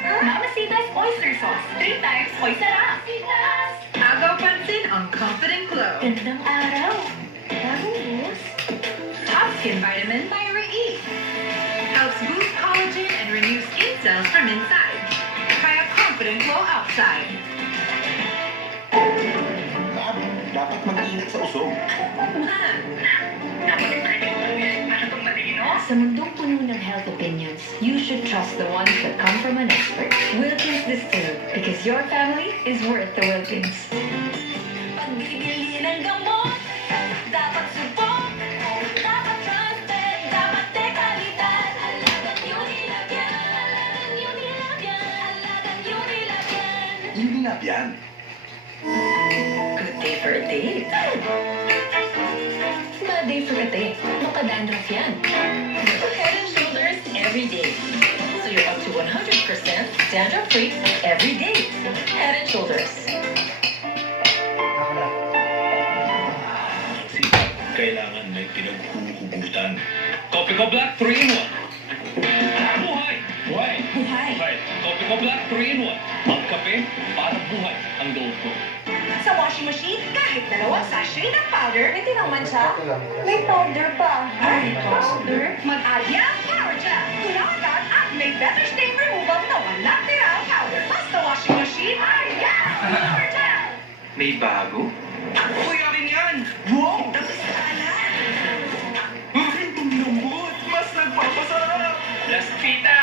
Mamacita's oyster sauce. 3 times oy sarap. Agaw pansin ang Confident Glow. Gandang araw. Bagong boost. Top Skin Vitamin by Re. Helps boost collagen and renew skin cells from inside. Kaya Confident Glow outside. Dapat mag-ingat sa usog. Sa mundong puno ng health opinions, you should trust the ones that come from an expert. Wilkins Distilled, because your family is worth the Wilkins. Pagbibili ng gamot, dapat subok, dapat trusted, dapat dekalidad. Alagan yun nilagyan, alagan yun nilagyan, alagan yun nilagyan. Unilab yan. Good day for a date. Bad day for a date. Makadandruff yan. Head and Shoulders every day. So you're up to 100% dandruff-free every day. Head and Shoulders. Kailangan may pinaghuhugutan. Kopi ko Black 3-in-1. Buhay! Buhay! Buhay. Buhay! Kopi ko Black 3-in-1. Ang kape para buhay ang loob ko. Sa washing machine, kahit dalawang sachet ng powder, May tinangman siya? May powder pa. ay powder, mag-alya Power Gel. Tulang agad at may better stain removal na walang tirang powder. Basta washing machine, alya Power Gel. May bago? Uy, akin yan! Wow! Tapos kalat! Ang lambot! Mas nagpapasarap! Laspita!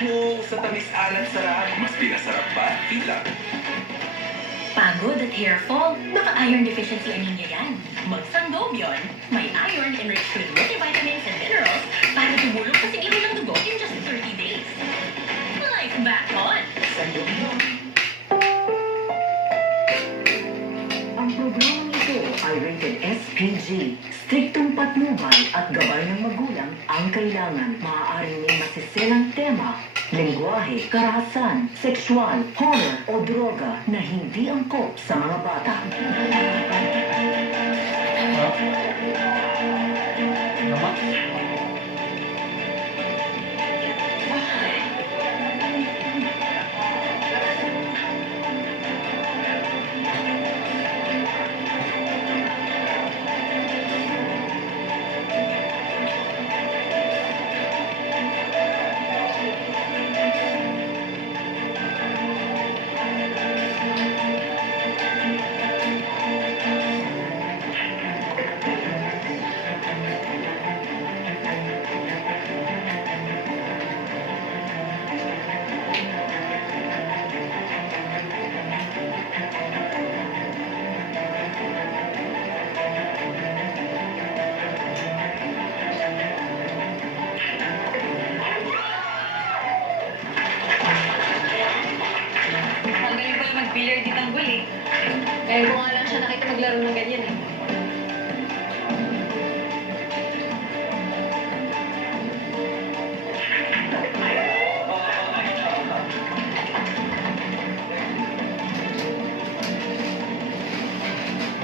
Wow, sa tamis alat sarap. Mas pinasarap pa, tila. Pagod at hair fall, baka iron deficiency anemia yan. Mag-Sangobion. May iron enriched with multivitamins and minerals para tumulong sa sigilo ng dugo in just 30 days. Life back on. Sangobion. Ang programang ito ay rated SPG. Striktong patnubay at gabay ng magulang ang kailangan. Maaaring may masiselang tema, lengguwahe, karahasan, sexual, horror o droga na hindi angkop sa mga bata. Magaling pala mag-billiard di tanggol eh. Kaya ko nga lang siya nakita maglaro ng ganyan eh.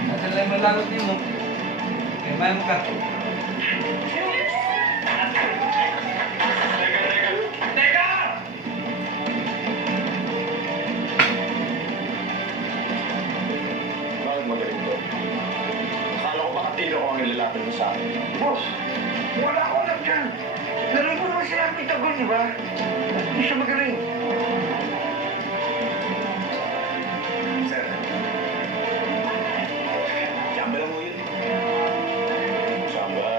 Natalay malagot din mo. Kaya may mo ka. Bakit magaling to? Akala ko baka tino ko ang ilalapit mo sa akin. Boss, wala ko alam dyan. Nalay ko naman sila ang itagol, di ba? Hindi siya magaling. Sir. Samba lang mo yun. Samba.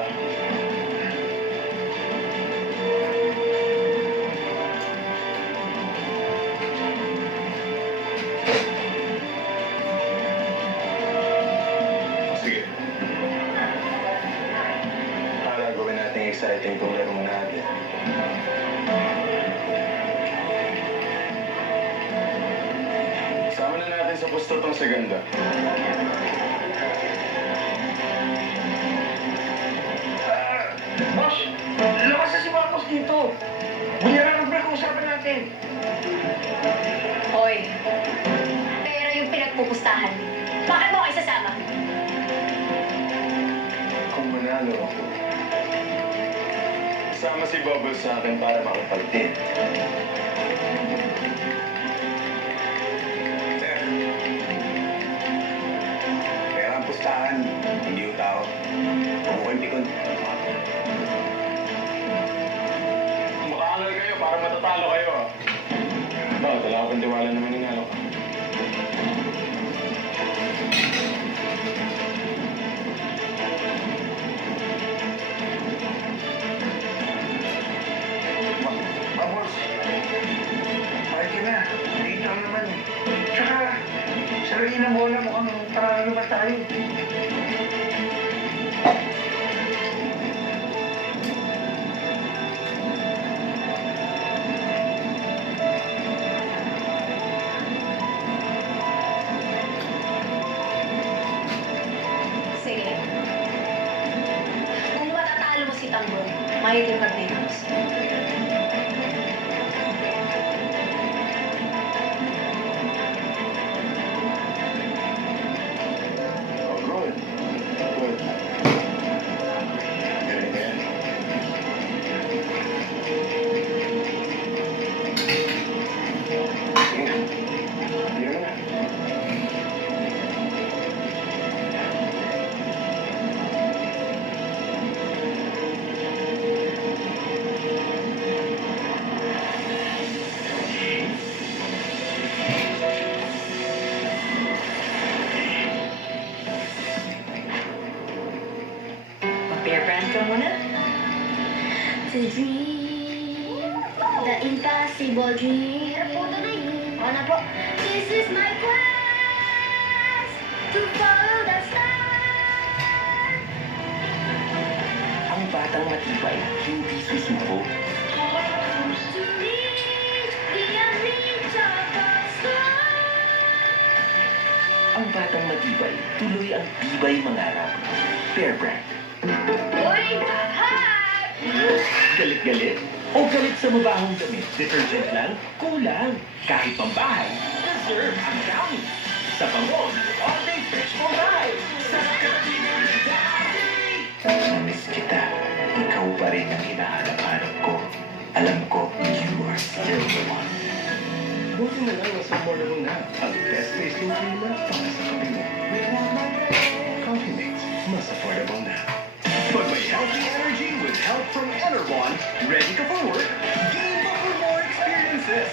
exciting tong laro natin. Sama na natin sa pusto tong segunda. Boss, lakas na si Marcos dito. Bunyara ng break kung usapan natin. Hoy, pera yung pinagpupustahan. Bakit mo kayo sasama? Kung manalo ako, sama si Bubbles sa akin para makipag-date. Sir, pera ang pustahan, hindi yung tao. Huwag ko yung pikon. Makaangal kayo para matatalo kayo. Bakit? Wala akong tiwala naman ninalo ka. Bubbles, bakit ka na? Dito lang naman eh. Tsaka, sarili ng bola mukhang parang naman tayo. Sige. Kung matatalo mo si Tanggol, magiging mag-Negros. Oh, good. Good. Galing ka yan. Sige na. Sige na. Mag-bear brand ka muna. To dream the impossible dream. Ako na po. This is my quest to follow the star. Ang batang matibay, hindi susuko. To reach the unreachable star. Ang batang matibay, tuloy ang tibay mangarap. Bear Brand. Uy, hot! Galit-galit? O galit sa mabahong damit? Detergent lang? Kulang. Kahit pambahay, deserve ang dami. Sa bangon, all day fresh for life. Sarap ka na Namiss kita. Ikaw pa rin ang hinahanap-hanap ko. Alam ko, you are still the one. Buti na lang nasa affordable na. Ang best way to feel na para sa kape mo. Coffee Mates, mas affordable na. But may healthy energy with help from Enervon, ready ka for work, game up for more experiences.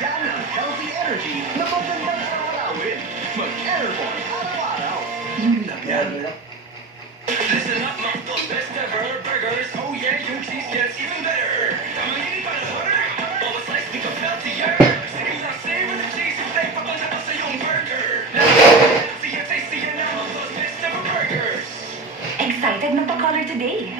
Yan ang healthy energy na magandang arawin. Mag-Enervon araw-araw. Yun lang yan. Listen up, mga best ever burgers. Oh yeah, yung cheese gets even better. Tamangini pa na butter. Bawat slice become healthier. Sige lang, savor the cheese. Yung flavor pagkakata sa iyong burger. Healthy and tasty yan ang mga best ever burgers. Excited na pa-color today.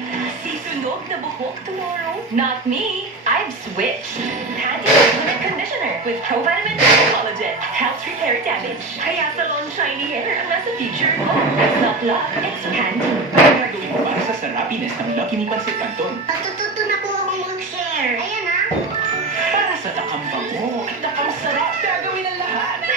Sisunog na buhok tomorrow? Not me. I've switched. Panty Movement Conditioner with Provitamin and Collagen helps repair damage. Kaya salon shiny hair ang nasa picture mo. It's not luck, it's Panty. Ang gagawin mo para sa sarapiness ng Lucky ni Pancit Canton. Patututo na po akong mag-share. Ayan ah. Para sa takambang mo at nakang-sarap, gagawin ang lahat.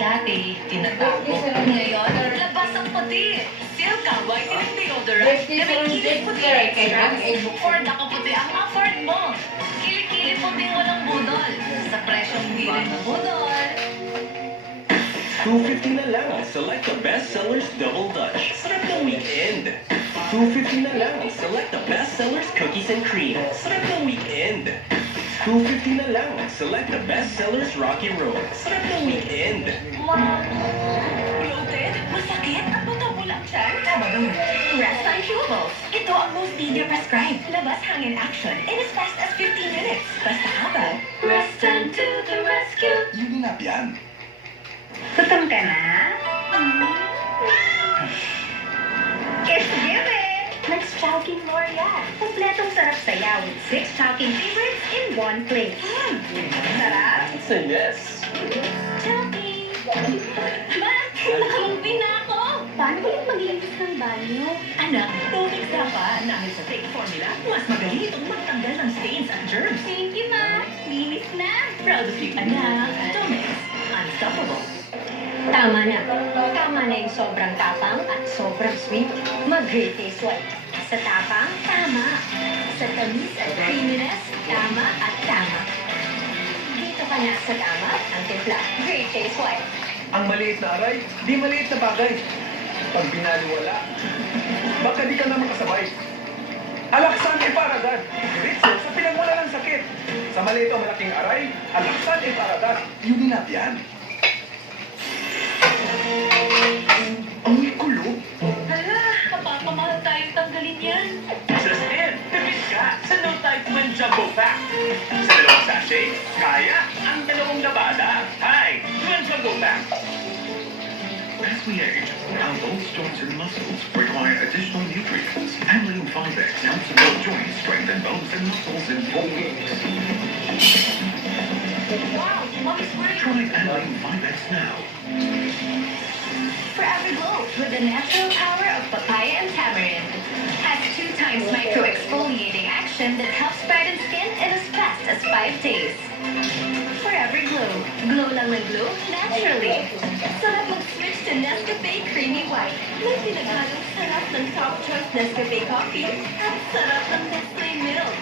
Dati, tinatago. Ngayon, labas ang puti. Silka whitening deodorant na may kilit puti extra. Ford ako puti ang afford mo. Kilikili puting walang budol. Sa presyong hindi rin budol. $2.50 na lang. Select the best sellers Double Dutch. Sarap ng weekend. $2.50 na lang. Select the best sellers Cookies and Cream. Sarap ng weekend. $2.50 na lang. Select the best sellers Rocky Road. Sarap ng weekend. Bloated? Masakit? At matapulak siya? Tama naman. Rest on Chewables. Ito ang most media prescribed. Labas hangin action in as fast as 15 minutes. Basta habang. Rest on to the rescue. Yun na yan. Gutom ka na? Talking L'Oreal. Kompletong sarap saya with 6 talking favorites in one plate. Sarap! It's a yes. Talking! Ma! Nakamuwi na ako! Paano ba yung maglinis ng banyo? Anak, tubig dapat dahil sa fake formula, mas magaling itong magtanggal ng stains at germs. Thank you, Ma! Linis na! Proud of you, anak. Domix, unstoppable. Tama na. Tama na yung sobrang tapang at sobrang sweet. Mag-Great Taste White. Sa tapang, tama. Sa tamis at creaminess, tama at tama. Dito ka na sa tama ang timpla. Great Taste White. Ang maliit na aray, di maliit na bagay. Pag binaliwala, baka di ka na makasabay. Alaksan e Paradan. Diretso sa pinagmula ng sakit. Sa maliit o malaking aray, Alaksan e Paradan. Unilab yan. Ang kulo. Hala, mapapamahal tayong tanggalin yan. Just in, tipid ka sa No Type Win Jumbo Pack. Sa dalawang sachet, kaya ang dalawang labada. Hi, Win Jumbo Pack. As we age, our bones, joints, and muscles require additional nutrients. Amylin 5X helps support joints, strengthen bones and muscles in 4 weeks. Wow! Mommy's great! Try Amylin 5X now. Forever Glow with the natural power of papaya and tamarind. Has 2 times micro-exfoliating action that helps brighten skin in as fast as 5 days. Forever Glow. Glow lang ng glow naturally. Sarap mag-switch to Nescafe Creamy White. May pinaghalong sarap ng top choice Nescafe coffee at sarap ng Nestle milk.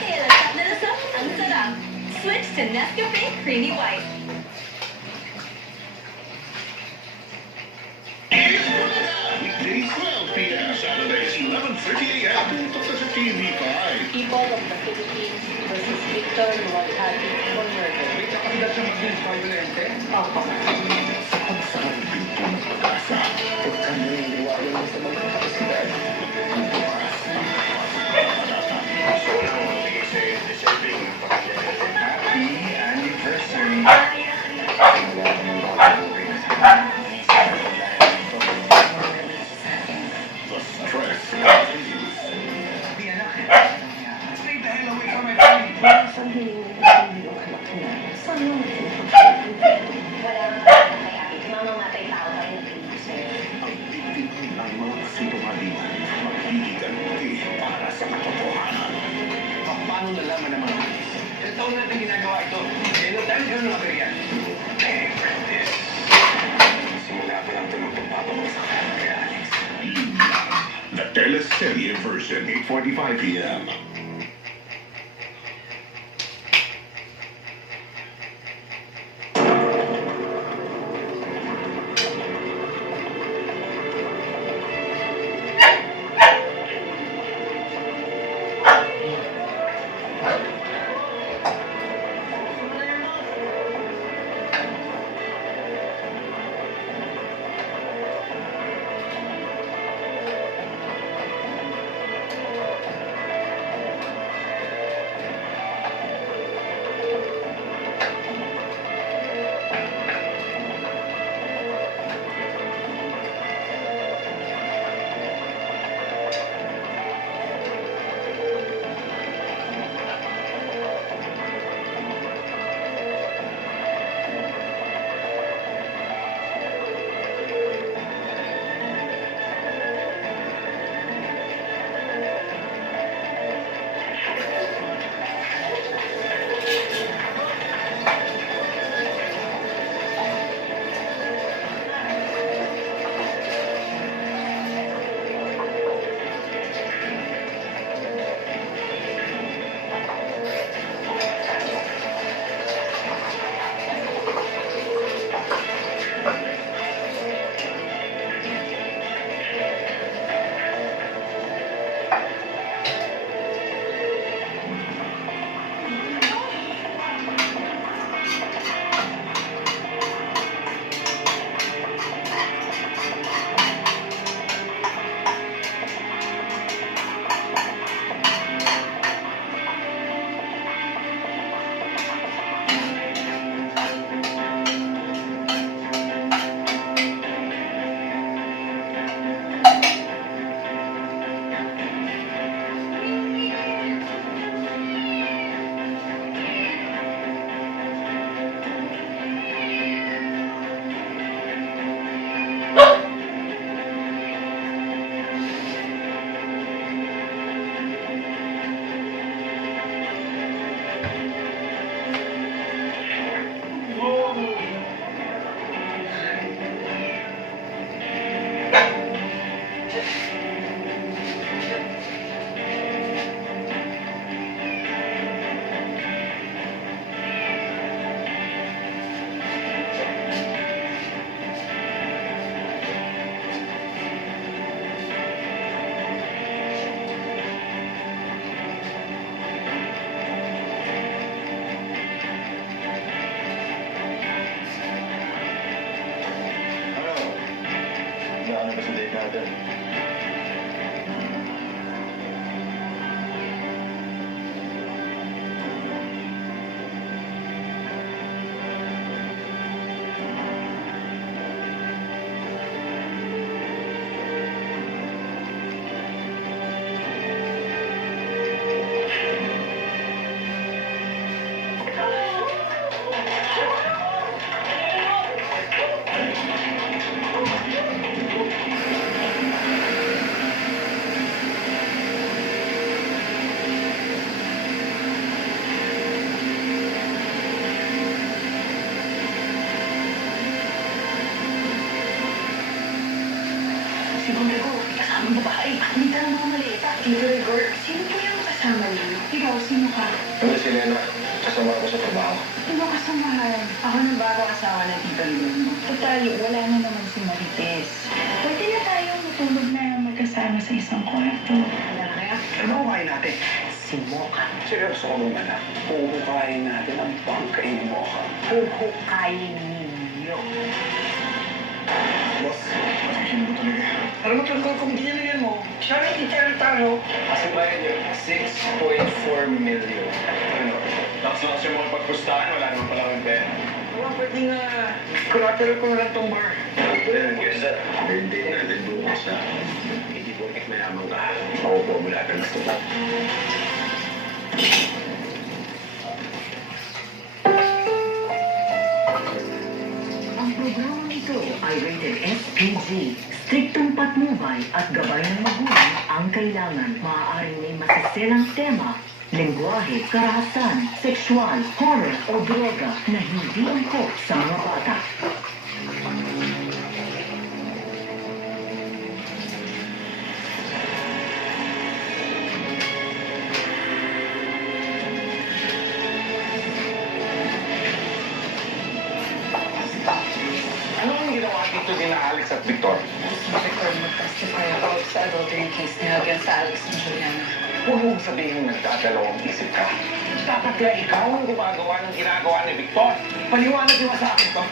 Kaya lasap na lasap ang sarap. Switch to Nescafe Creamy White. Weekdays 12 p.m. Saturdays 11:30 a.m. Tutok sa TV5. People of the Philippines versus Victor Luwalhati for murder. May kapasidad siya maging violente. Opo. Ang sarap ng pinto ng pag-asa. Huwag ka naniniwala mo sa mga kapasidad. Gusto ko lang magbigay sa'yo ng deserving pagkakas. Happy anniversary! The stress continues. Sabi anak, stay the hell away from my family. Saan hindi ko anak na? Saan mo wala naman kaya mamamatay tao tayo ng pinag sa'yo. Ang bibig ng mga kasinungalingan maghihiganti para sa katotohanan. Paano nalaman ng mga pulis? Ilang taon natin ginagawa ito. Kaya dahil ganun ang material. Eh, Prentice. Simula pa lang ito magpapapagod sa kanya, Alex. The teleserye version, 8:45 p.m. doon. Siguro, kasama babae. Hindi ka ng mga malita. Igor, sino po yung kasama niyo? Ikaw, sino ka? Ano si Lena? Kasama ko sa trabaho. Ano kasamahan? Ako ng bago asawa ng Tito Lino. Total, wala na naman si Marites. Pwede na tayong matulog na magkasama sa isang kwarto. Wala kaya? Ano ba kain natin? Si Mocha. Seryoso ko naman na. Puhukain natin ang bangkay ni Mocha. Puhukayin ninyo. Boss, masashin mo talaga. Alam mo, tungkol kung ginilian mo, siya rin italo. Kasi bayad yun, 6.4 million. Ano? Tapos lang siya mga pagpustahan, wala naman pala akong pera. Wala pwedeng collateral ko na lang tong bar. Well, guess that. Hindi natin bukas na. Hindi po mayaman ka. Makukuha mo lahat ang gusto mo. Ang programang ito ay rated SPG. Striktong patnubay at gabay ng magulang ang kailangan. Maaaring may masiselang tema, lengguwahe, karahasan, sexual, horror o droga na hindi angkop sa mga bata. Ano ang ginawa dito ni Alex at Victor? Victor, mag-testify about sa adultery case niya against Alex and Juliana. Huwag mong sabihin nagdadalawang isip ka. Dapat kaya ikaw ang gumagawa ng ginagawa ni Victor. Paliwanag niyo sa akin to.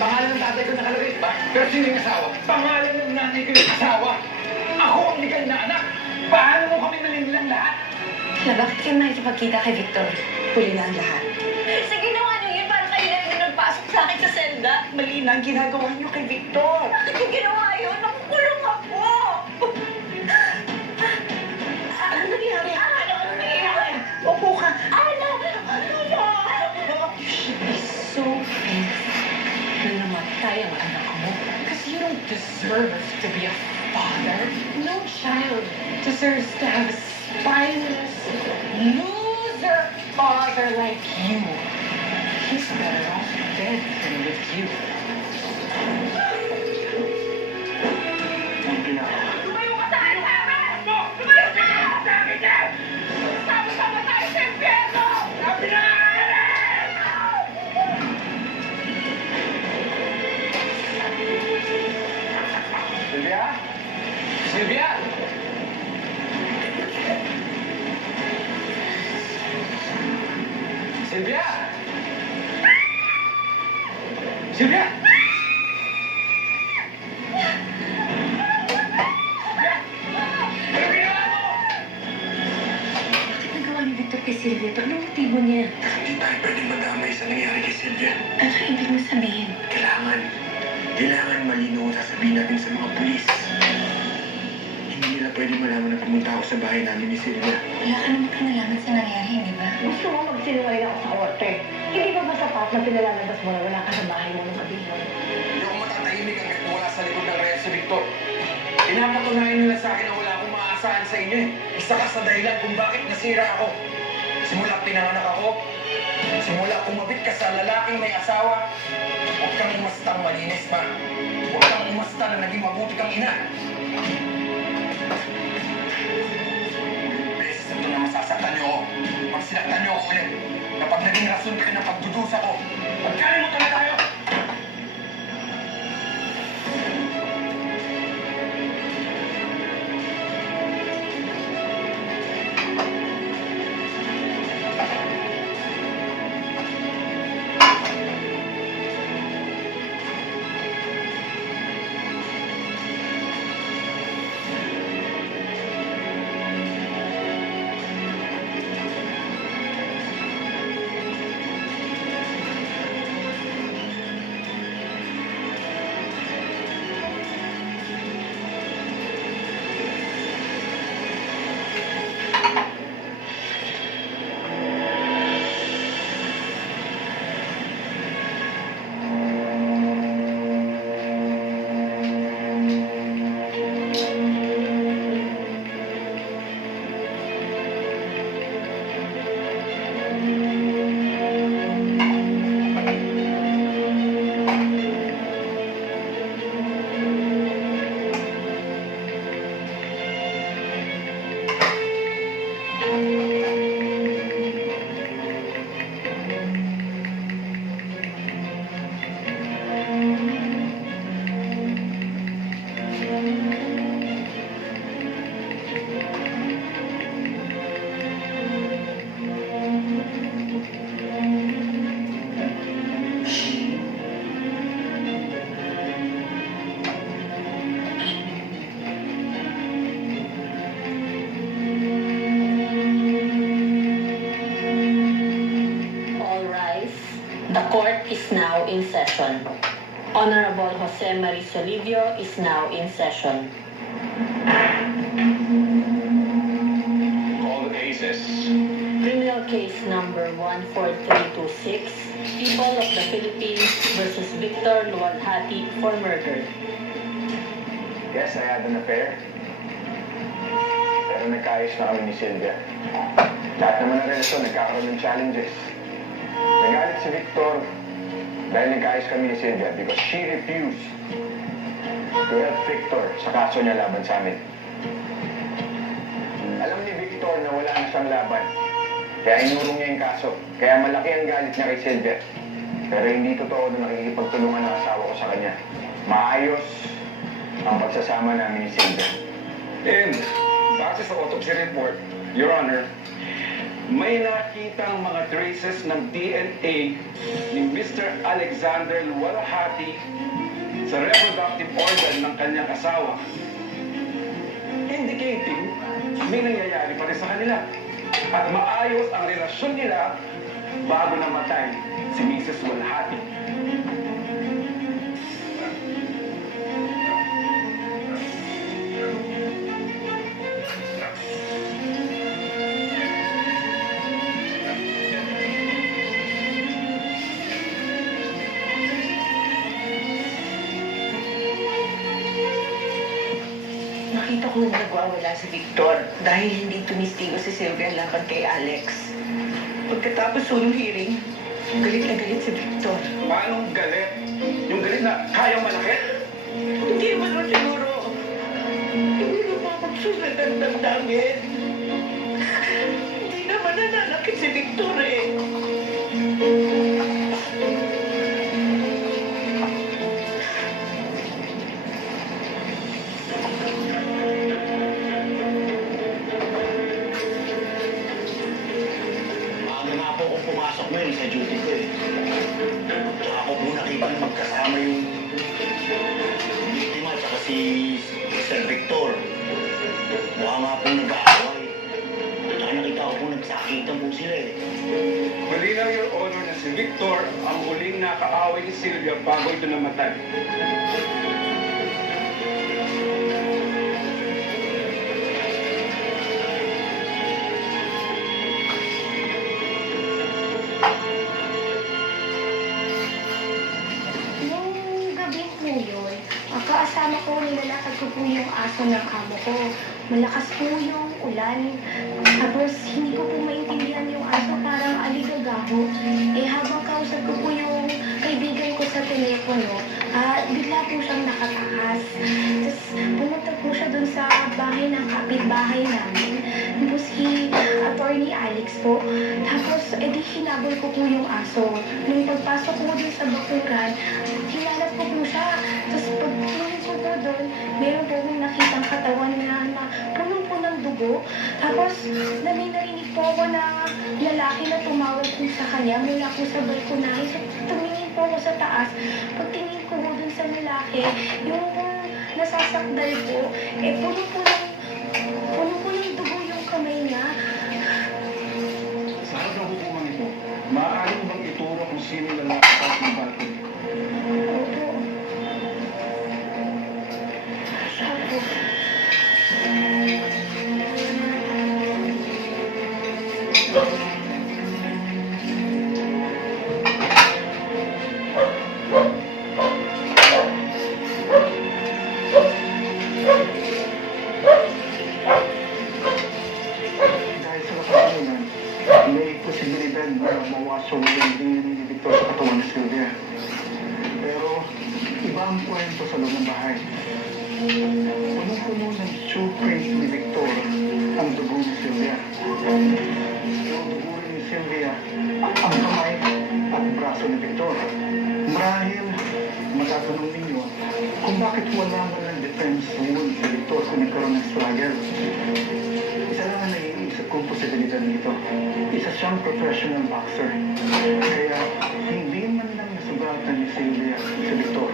Pangalan ng tatay ko nakalagay, ba? Pero sino yung asawa? Pangalan ng nanay ko yung asawa. Ako ang legal na anak. Paano mo kami nalinilang lahat? Na bakit kayo makikipagkita kay Victor? Huli na ang lahat. Sa ginawa niyo yun, parang kayo na yung nagpasok sa akin sa selda. Mali na ang ginagawa niyo kay Victor. Bakit yung ginawa yun? Nakukulong ako! Ano nangyari? Ano nangyayari? Opo ka. Ano? Ano ba? You should be so pissed na namatay ang anak mo. Because you don't deserve to be a father. No child deserves to have a spineless, loser father like you. He's better off dead than with you. Lumayo ka sa akin, Alex! Lumayo ka! Sa akin yan! Sama-sama tayo sa impyerno! Sabi na nga, Alex! Sylvia? Sylvia? Sylvia? Sylvia? Bakit nagawa ni Victor kay Sylvia to? Anong motibo niya? Hindi tayo pwede madamay sa nangyari kay Sylvia. Ano ibig mo sabihin? Kailangan malinaw at sasabihin natin sa mga pulis. Hindi nila pwede malaman na pumunta ako sa bahay namin ni Sylvia. Wala ka naman kinalaman sa nangyari, di ba? Gusto mo magsinungaling ako sa korte. Hindi ba masapat na pinalalabas mo na wala ka sa bahay mo ng kabihon? Hindi ako matatahimik hanggat wala sa likod ng reyes si Victor. Pinapatunayan nila sa akin na wala akong maaasahan sa inyo eh. Isa ka sa dahilan kung bakit nasira ako. Simula pinanganak ako, simula kumabit ka sa lalaking may asawa, huwag kang umastang malinis pa. Huwag kang umasta na naging mabuti kang ina. Beses na ito na masasaktan niyo ako. Pag sinaktan niyo ako ulit, kapag naging rason kayo ng pagdudusa ko, magkalimutan na tayo! is now in session. Honorable Jose Marie Solivio is now in session. All the cases. Criminal case number 14326, People of the Philippines versus Victor Luwalhati for murder. Yes, I had an affair. Pero nagkaayos na kami ni Sylvia. Lahat naman ng relasyon nagkakaroon ng challenges. Nagalit si Victor dahil nagkaayos kami ni Sylvia because she refused to help Victor sa kaso niya laban sa amin. Alam ni Victor na wala na siyang laban. Kaya inurong niya yung kaso. Kaya malaki ang galit niya kay Sylvia. Pero hindi totoo na nakikipagtulungan ang asawa ko sa kanya. Maayos ang pagsasama namin ni Sylvia. And, base sa autopsy report, Your Honor, may nakitang mga traces ng DNA ni Mr. Alexander Luwalhati sa reproductive organ ng kanyang asawa, indicating may nangyayari pa rin sa kanila. At maayos ang relasyon nila bago namatay si Mrs. Luwalhati. Nakita ko nagwawala si Victor dahil hindi tumistigo si Sylvia laban kay Alex. Pagkatapos ng hearing, galit na galit si Victor. Paano galit? Yung galit na kayang malakit? Hindi man o siguro. Hindi naman magsulat ang damdamin. Hindi naman nananakit si Victor eh. Maaga nga po kung pumasok ngayon sa duty ko eh. Tsaka ko po nakita na magkasama yung biktima tsaka si Sir Victor. Mukha nga po nag-aaway. Tsaka nakita ko po nagsakitan po sila eh. Malinaw, Your Honor, na si Victor ang huling nakaaway ni Sylvia bago ito namatay. Nung gabi po yun, kasama ko, nilalakad ko po yung aso ng amo ko. Malakas po yung ulan. Tapos hindi ko po maintindihan yung aso, parang aligagaho. Eh habang kausap ko po yung kaibigan ko sa telepono, bigla po siyang nakatakas. Tapos pumunta po siya dun sa bahay ng kapitbahay namin. Tapos si Attorney Alex po. Tapos edi hinabol ko po yung aso. Nung pagpasok ko dun sa bakuran, hinanap ko po siya. Tapos pagtingin ko po dun, meron po akong nakitang katawan na punong po ng dugo. Tapos may narinig po ako na lalaki na tumawag po sa kanya mula po sa balkonahe. So tumingin po ako sa taas. Pagtingin ko po dun sa lalaki, yung nasasakdal po, puno po ng dugo yung kamay niya. Sa harap ng hukuman ito, maaari mo bang ituro kung sino yung lalaki sa ng balcony? Opo. Siya po. Dahil sa nakasunan, may posibilidad na mawasong yung DNA ni Victor sa katawan ni Sylvia. Pero iba ang kwento sa loob ng bahay. Puno-puno ng shoe print ni Victor ang dugo ni Sylvia. Yung dugo rin ni Sylvia ang kamay at braso ni Victor. Marahil matatanong ninyo kung bakit wala man ng defense wound si Victor kung nagkaroon ng struggle. Isa lang ang naiisip kong posibilidad nito. Isa siyang professional boxer. Kaya hindi man lang nasugatan ni Sylvia si Victor.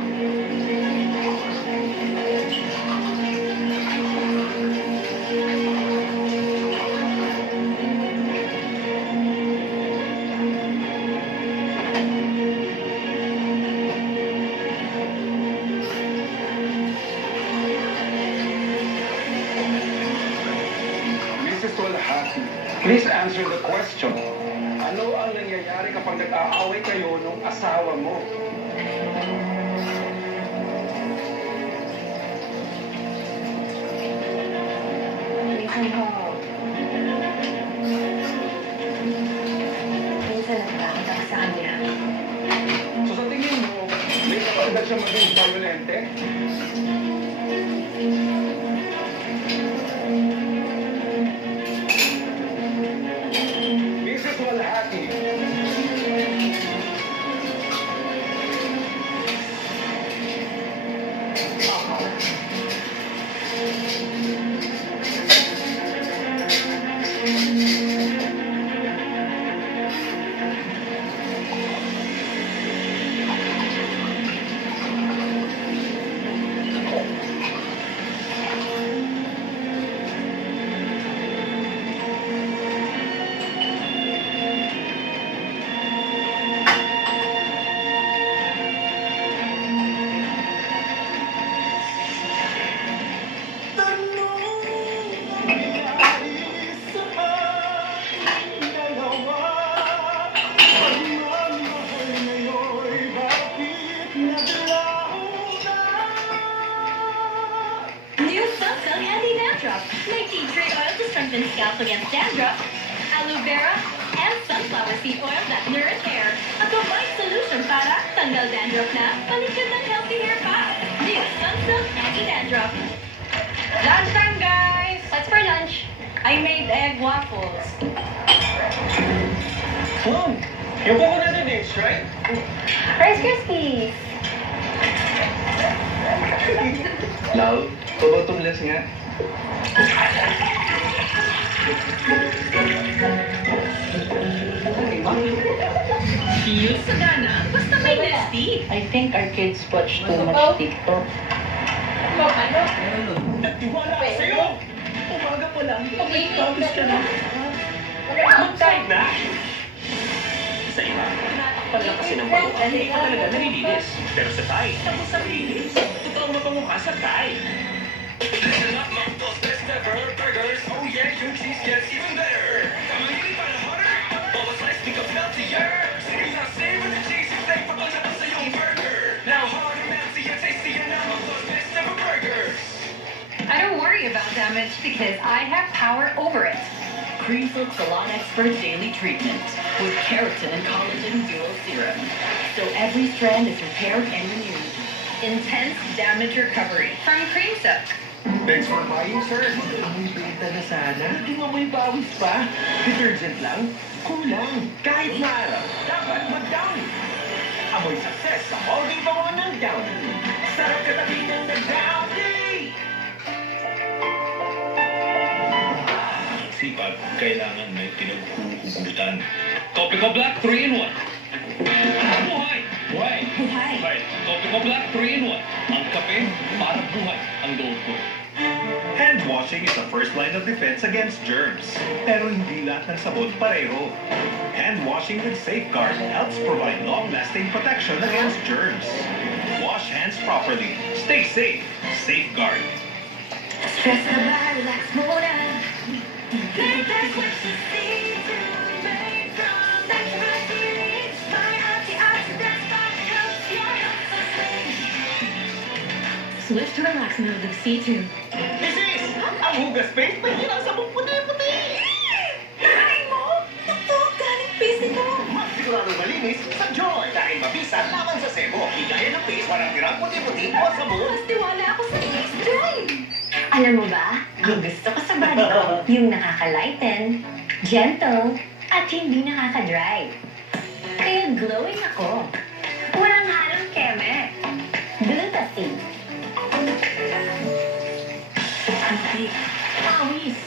Answer the question. Ano ang nangyayari kapag nag-aaway kayo nung asawa mo? Minsan ho, minsan nagkakatag sa kanya. So sa tingin mo, may kapasidad siya maging violente? Mrs. Walhati. New Sunsilk Anti-Dandruff. May tea tree oil to strengthen scalp against dandruff, aloe vera, and sunflower seed oil that nourish hair. A combined solution para tanggal dandruff na, paligid ng healthy hair pa. New Sunsilk Anti-Dandruff. Lunchtime, guys! What's for lunch? I made egg waffles. Mom, yung coconut dish, right? Rice Krispies! Love, pabatumlas nga. Feel sagana, basta may nesty. I think our kids watch too much TikTok. Nagtiwala ka sa'yo! Umaga pa lang, pag-promise ka na. Mag-time na! Sa iba, tinatakpan lang kasi ng balong hindi ka talaga nalilinis. Pero sa Thai, tapos sa linis. Totoong mapamukha sa Thai. Listen up, mga boss, best ever burgers. Oh yeah, yung cheese gets even better. Kamangili pa na hotter. Bawat slice becomes healthier. Sige na, savor the cheese and flavor pag labas sa iyong burger. Now harder, fancy, and tasty, and now mga boss, best ever burgers. I don't worry about damage because I have power over it. Creamsilk Salon Expert Daily Treatment with keratin and collagen dual serum. So every strand is repaired and renewed. Intense damage recovery from Creamsilk. Thanks for buying, sir. Amoy benta na sana. Hindi mo may bawis pa. Detergent lang? Kulang. Kahit na araw, dapat mag-down. Amoy success sa holding bango ng down. Sarap katabi ng nag-downy! Sipag, kailangan may pinaghuhugutan. Topico Black 3-in-1. Buhay! Buhay! Buhay! Topico Black 3-in-1. Ang kape, para buhay ang loob ko. Hand washing is the first line of defense against germs. Pero hindi lahat ng sabon pareho. Hand washing with Safeguard helps provide long-lasting protection against germs. Wash hands properly. Stay safe. Safeguard. Stress na ba? Relax muna. That's what you see to make from natural feelings. My antioxidants that helps your health sustain. Switch to relax mode of C2. Mrs. Ang hugas paste, may hinasabong puti-puti. Kain mo? Ito, galing face ito. Mas sigurado malinis sa Joy. Dahil mabisa laban sa sebo. Higaya ng paste, walang tirang puti-puti o sabon. Mas tiwala ako sa Taste Joy. Alam mo ba, ang gusto ko sa body ko, yung nakaka-lighten, gentle, at hindi nakaka-dry. Kaya glowing ako. Walang halong keme. Glutacine. Antik, pawis,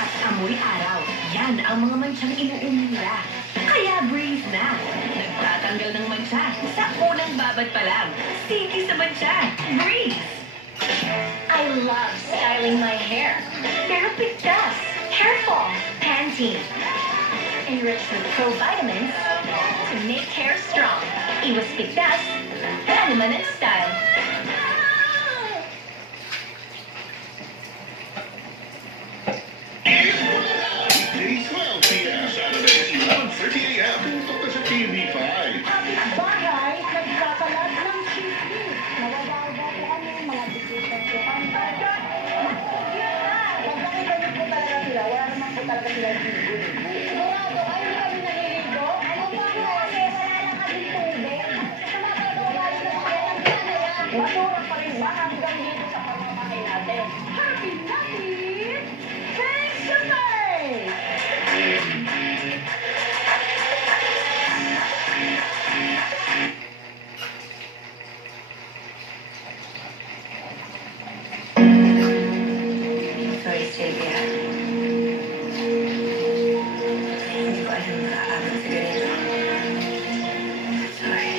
at amoy araw. Yan ang mga mansyang inuumira. Kaya breathe na. Nagtatanggal ng mansa sa unang babad pa lang. Sige sa mansa. Breathe. I love styling my hair. Pero pigtas, hair fall, Pantene. Enriched with provitamins to make hair strong. Iwas pigtas, permanent style. Ayos mo na Sigurado ka, hindi kami naliligo? Ano ba kasi? Wala lang kami tubig. Sa mga pagkawa ng yan, yan. Basura pa rin ba hanggang dito sa pamamahay natin? Happy Thanksgiving! Sorry, Sylvia. Hindi ko alam na aabot sa ganito. Sorry.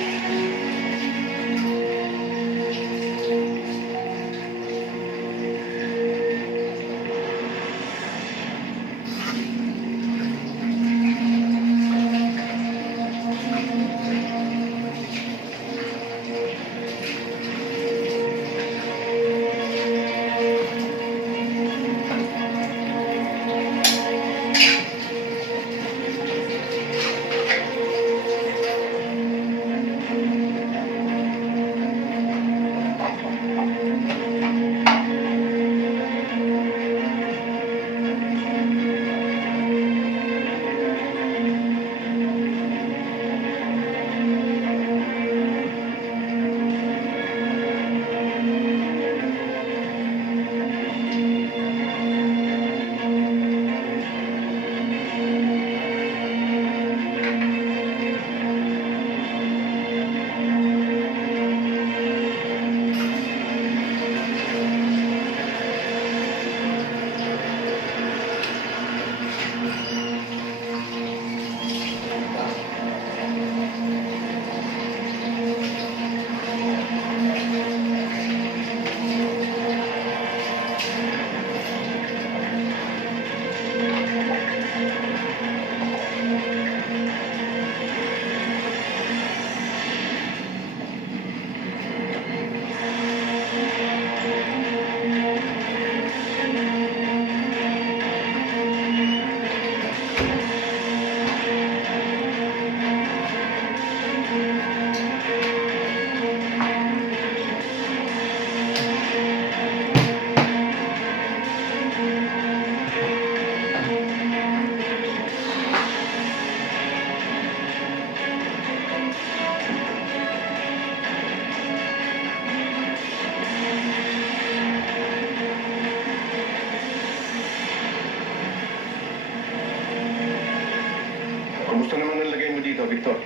Kamusta naman ang lagay mo dito, Victor?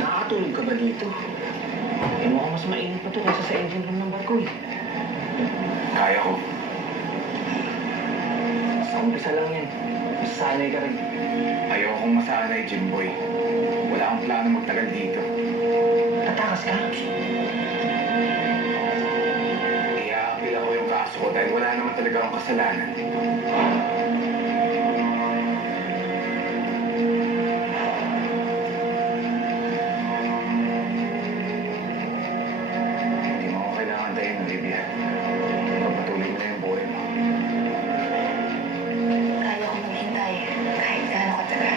Nakatulog ka ba dito? Eh, mukhang mas mainit pa to kaysa sa engine room ng barko eh. Kaya ko. Sa umpisa lang yan. Masanay ka rin. Ayokong masanay, Jimboy. Wala akong plano magtagal dito. Tatakas ka? I-a-appeal ako yung kaso ko dahil wala naman talaga akong kasalanan. Hindi mo ako kailangan tayo, Olivia. Pagpatuloy mo na yung buhay mo. Kaya ko maghintay kahit gaano katagal.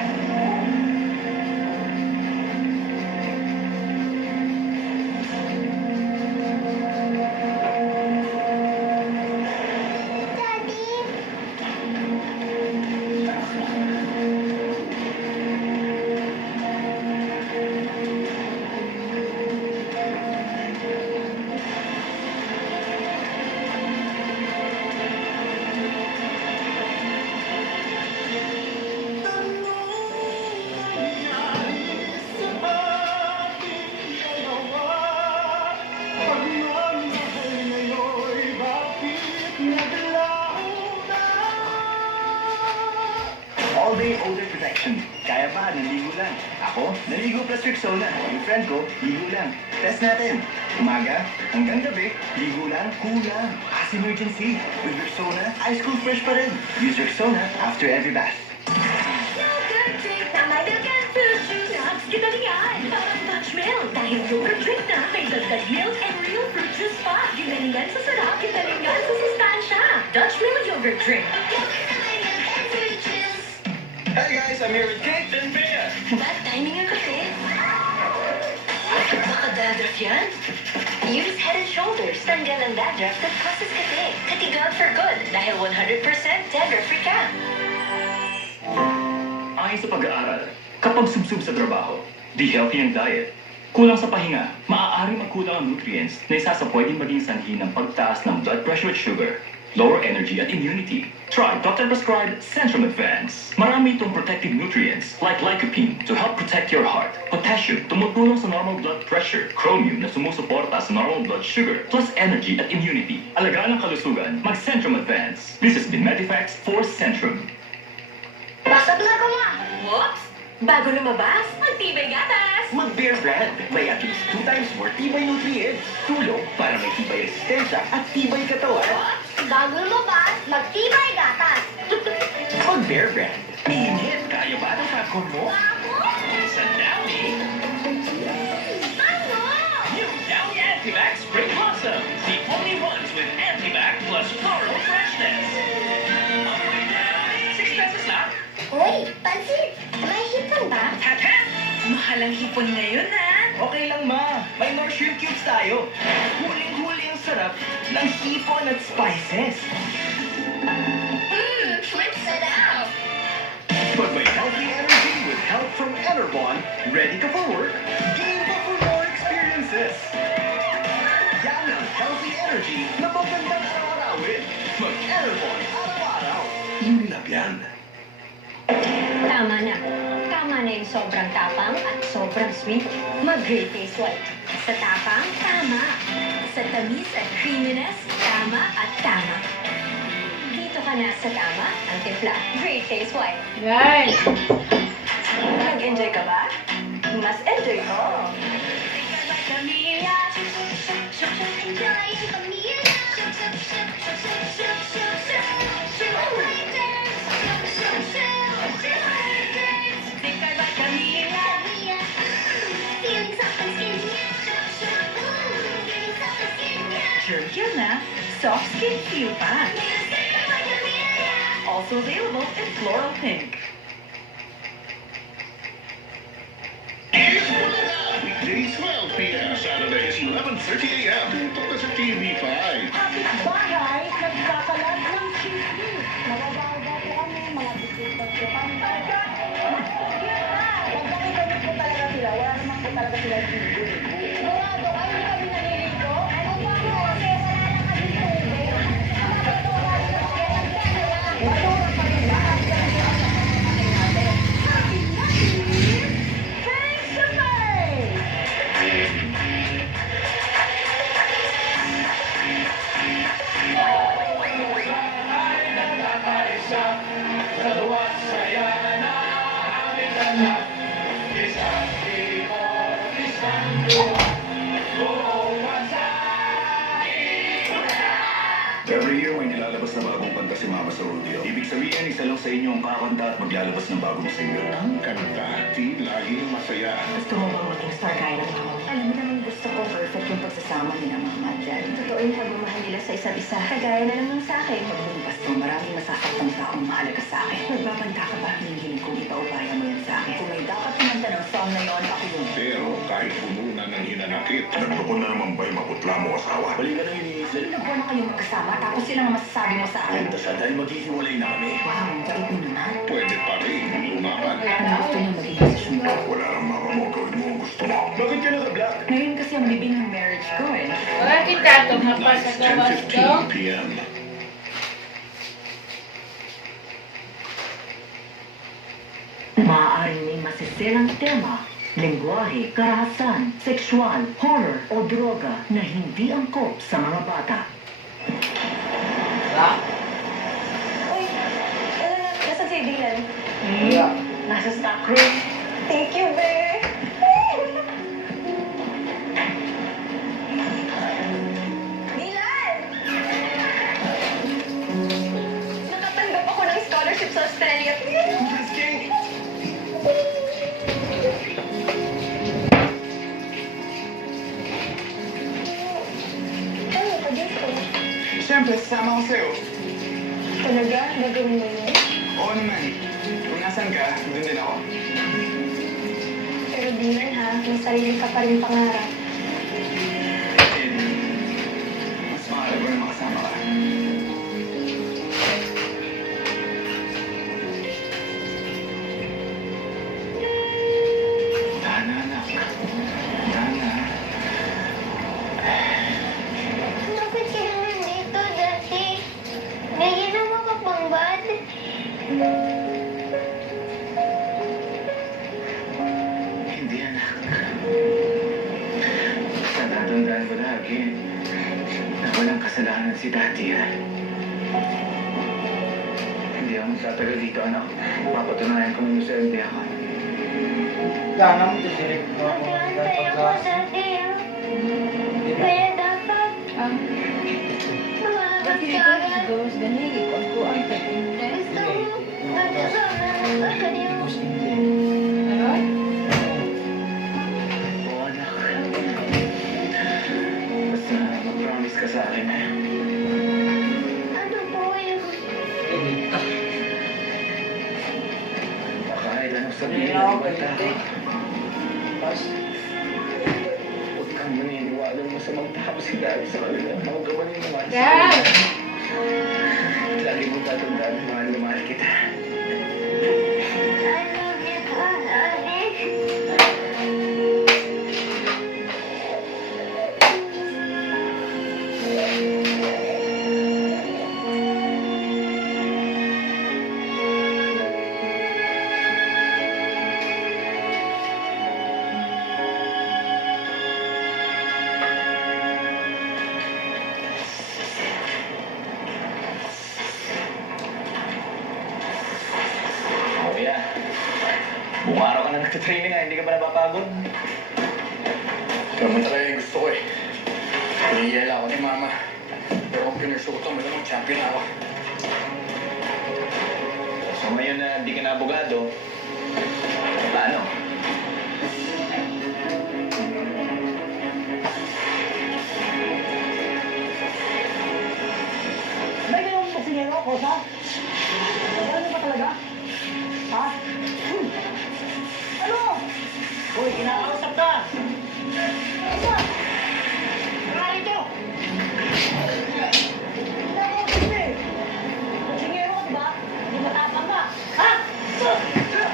All-day odor protection. Kaya pa, naligo lang. Ako, naligo plus Rexona. Yung friend ko, ligo lang. Test natin. Umaga, hanggang gabi, ligo lang, kulang. As emergency. With Rexona, ice cool fresh pa rin. Use Rexona after every bath. Yogurt drink na may milk and fruit juice. Nuts, ginalingan. Parang Dutch milk. Dahil yogurt drink na may dagdag milk and real fruit juice pa. Ginalingan sa sarap, ginalingan sa sustansya. Dutch milk yogurt drink. Yogurt na may milk and fruit juice. Hey guys, I'm here with Kate and Bea. Bad timing ang kasi. Baka dandruff yan? Use Head and Shoulders. Tanggal ang dandruff that causes kasi. Katigaan for good dahil 100% dandruff-free ka. Kumain sa pag-aaral, kapag subsub sa trabaho, di healthy ang diet, kulang sa pahinga, maaaring magkulang ang nutrients na isa sa pwedeng maging sanhi ng pagtaas ng blood pressure at sugar, lower energy at immunity. Try doctor-prescribed Centrum Advance. Marami itong protective nutrients like lycopene to help protect your heart, potassium, tumutulong sa normal blood pressure, chromium na sumusuporta sa normal blood sugar, plus energy at immunity. Alagaan ang kalusugan, mag-Centrum Advance. This has been Medifax for Centrum. Basag na ko nga! Whoops! Bago lumabas, magtibay gatas! Mag-Bear Brand. May at least 2 times more tibay nutrients. Tulong para may tibay resistensya at tibay katawan. Bago lumabas, magtibay gatas! Mag-Bear Brand. Init! Kaya ba ang popcorn mo? Sa Downy, new Downy Antibac Spring Blossom. The only ones with Antibac plus floral freshness. Okay, Downy. 6 pesos lang. Uy, pansit! May hipon ba? Tap-tap! Mahal ang hipon ngayon, ha? Okay lang, ma. May more shrimp cubes tayo. Huling-huli ang sarap ng hipon at spices. Flip it out! But may healthy energy with help from Enervon, ready ka for work, game ka for more experiences. Yan ang healthy energy na magandang araw-arawin. Mag-Enervon araw-araw. Ulap yan. Tama na. Tama na yung sobrang tapang at sobrang sweet. Mag-Great Taste White. Sa tapang, tama. Sa tamis at creaminess, tama at tama. Dito ka na sa tama, ang timpla. Great Taste White. Right. Nag-enjoy ka ba? Mas enjoy ko. Sure yun na. Soft skin feel pa. Also available in floral pink. Weekdays 12 p.m. Saturdays 11:30 a.m. Dito ka sa TV5. Kapit bahay, nagkakalat ng chismis. Nababaga po kami, mga bisitas po kami. Pagkakita po talaga sila, wala naman po talaga sila ligo. Sigurado, ay hindi kami naliligo. Ano ba mo? Kasi wala na kami tubig. Ang magagawa nila, basura pa rin lahat. Face to face! Every year may nilalabas na bagong kanta si Mama sa rodeo. Ibig sabihin, isa lang sa inyo ang kakanta at maglalabas ng bagong single. Ang kanta, di laging masaya. Gusto mo bang maging star gaya ng mama? Alam mo naman gusto ko perfect yung pagsasama ni na mama at daddy. Totoo yung pagmamahal nila sa isa't isa. Kagaya na lang ng sa akin. Paglipas ko, maraming masasaktang taong mahalaga sa akin. Nagbabanta ka ba? Hinihiling kong ipaubaya mo yan sa akin. Kung may dapat kumanta ng song na yon, ako yun. Pero kahit pununan ng hinanakit, Nagtukon na naman ba'y maputla mo asawa? Balik ka na iniisip. Ilang buwan na kayong magkasama, tapos sila ang masasabi mo sa akin. Dasal dahil maghihiwalay na kami. Wow, ang bait mo naman. pwede pa rin lumaban. Ano gusto niyo maging desisyon ko? Wala nang mama mo, gawin mo ang gusto mo. Bakit ka naka-black? Ngayon kasi ang bibing ng marriage ko eh. Wala kita itong hapas sa gawas ko. 10:15 p.m. Maaaring may masiselang tema, lengguwahe, karahasan, sexual, horror o droga na hindi angkop sa mga bata. Uy, nasa si Dylan? Nasa stock room. Thank you, be. Dylan! Nakatanggap ako ng scholarship sa Australia. Ano ka dito? Siyempre, sasama ko sa'yo. Talaga? Gagawin mo yun? Oo naman. Kung nasan ka, doon din ako. Pero Dylan ha, may sarili ka pa rin pangarap. And, mas mahalaga na makasama ka. sabihin na walang kasalanan si Daddy, ha? Hindi ako magtatagal dito, anak. Papatunayan ko na inosente ako. Sana mo tisirin ko ako ng pagkas. Kaya dapat. But he goes the nigga ko ang taking Gusto mo. Gusto mo. Oo, anak. Basta mag-promise ka sa akin, ha? Ano po yung... Kahit anong sabihin ng ibang tao. Huwag kang naniniwala mo sa mga tao si Daddy sa kanila. Mga gawanin naman. Dad! Lagi mo tatandaan, mahal na mahal kita. I love you, Daddy. Kuya, buong araw ka na nagtitraining ha, hindi ka ba napapagod? Ganun talaga yung gusto ko eh. Pinigyan ako ni Mama. Pero kung pinursuto, malamang champion ako. So ngayon na hindi ka na abogado, paano? May ganun po sinero ako, sa? Ano ba talaga? Ha? Ano? Uy, kinakausap ka! Ano? Narito! Kinakausap eh! Singero ka, diba? Hindi matapang ka! Ha? Power Rangers!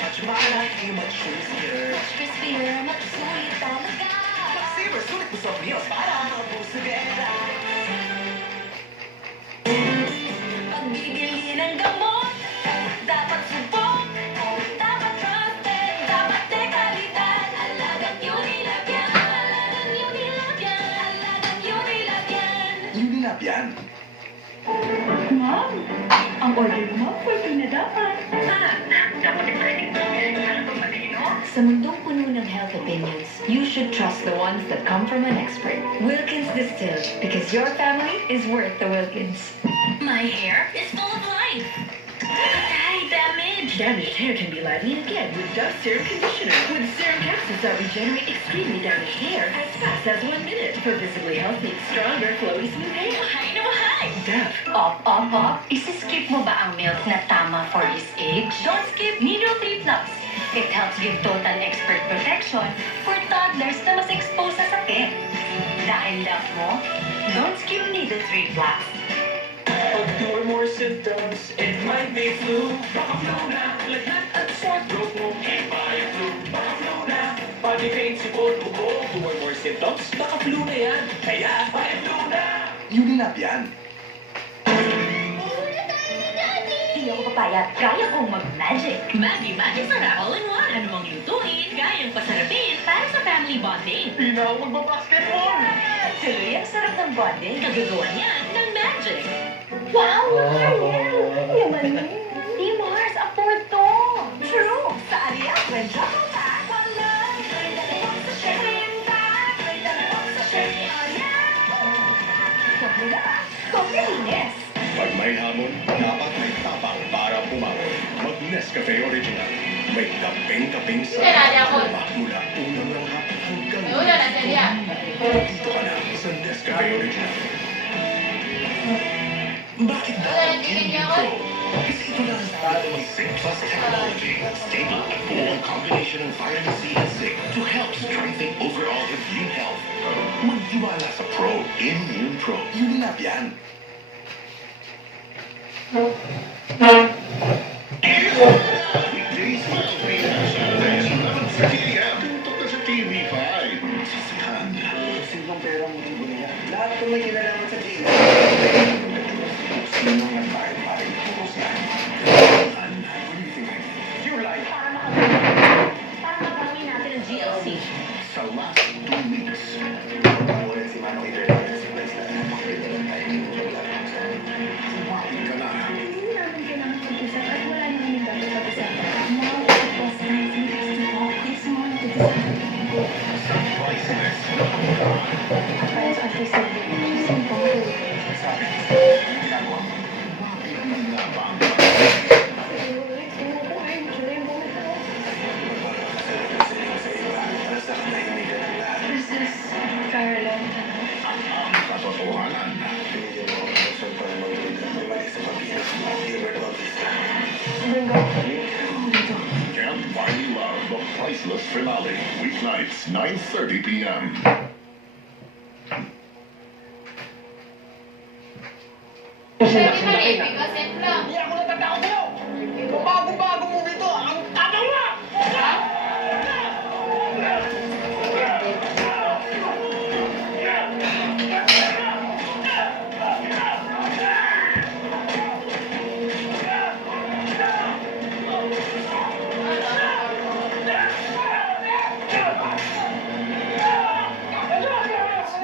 Much malaki, much crispier. Much crispier, much sulit talaga. Saber, sulit mo sa meals para mabusugera. Pagbibili ng gamot, dapat subok, dapat trusted, dapat dekalidad. Alagang Unilab yan, alagang Unilab yan, alagang Unilab yan. Unilab yan. Ma'am, ang order mo for na dapat. Sa mundong puno ng health opinions, you should trust the ones that come from an expert. Wilkins Distilled, because your family is worth the Wilkins. My hair is full of life. Patay, damage. Damaged hair can be lively again with Dove Serum Conditioner. With serum capsules that regenerate extremely damaged hair as fast as 1 minute for visibly healthy, stronger, flowy, smooth hair. Mahay na mahay. Dove. Op. Isiskip mo ba ang milk na tama for his age? Don't skip Nido 3 Plus. It helps give total expert protection for toddlers na mas exposed sa sakit. Dahil love mo, don't skip Nido 3 Plus. Pag 2 or more symptoms, it might be flu. Baka flu na, lagnat at sore throat mo. Kaya flu, baka flu na. Body pain, sipon, ubo. 2 or more symptoms, baka flu na yan. Kaya baka flu na. Unilab yan. Hindi ako papayag. Kaya kong mag-magic. Magic sa all-in-one. Anumang lutuin, kayang pasarapin para sa family bonding. Hindi na ako magbabasketball. Tuloy ang sarap ng bonding. Kagagawa niyan ng magic. Wow, Mariel! Yaman mo. Di Mars, afford to. True. Sa Alia, when Jocko Pack, wala. May dalawang sa Sherin Pack. May dalawang sa Sherin Alia. Kapila, kapilinis. Pag may hamon, dapat may tapang para bumangon. Mag-Nescafe Original. May kapeng-kapeng sa Kailangan ako. mula unang langhap hanggang Uy, na siya. Dito ka na sa Nescafe Original. Bakit daw Indian Pro? Kasi ito na ang tawag ng Zinc Plus technology. Stable at buong combination ng vitamin C and zinc to help strengthen overall immune health. Magtiwala sa Pro. Immune Pro. Unilab yan. Weekdays, Pilipinas. Saturdays, 11:30 a.m. Tutok na sa TV5. Sisihan. Simplong pera mo din niya. Lahat kung may kinalaman sa TV. Sino ang nagbayad-bayad po siya? What do you think I did? You lie. Para magawin natin ang GLC. Sa last 2 weeks, Wala si Manong Hernandez. Makikita lang tayo. kumain ka na. Hindi namin kailangan mag-usap at wala na kaming dapat pag-usapan. Now, it was nice and nice to talk. This morning to decide. Sa priceless. Para sa ating sabi, simple. Sabi, nagawa mo. Bakit nanabang? This is Carlo. Ang katotohanan. Can't Finally Love the Priceless Finale. Weeknights, 9:30 p.m. Pwede ba eh, because it lang. Hindi ako natatakot sa'yo. Bago-bago mo dito. Ang tapang mo!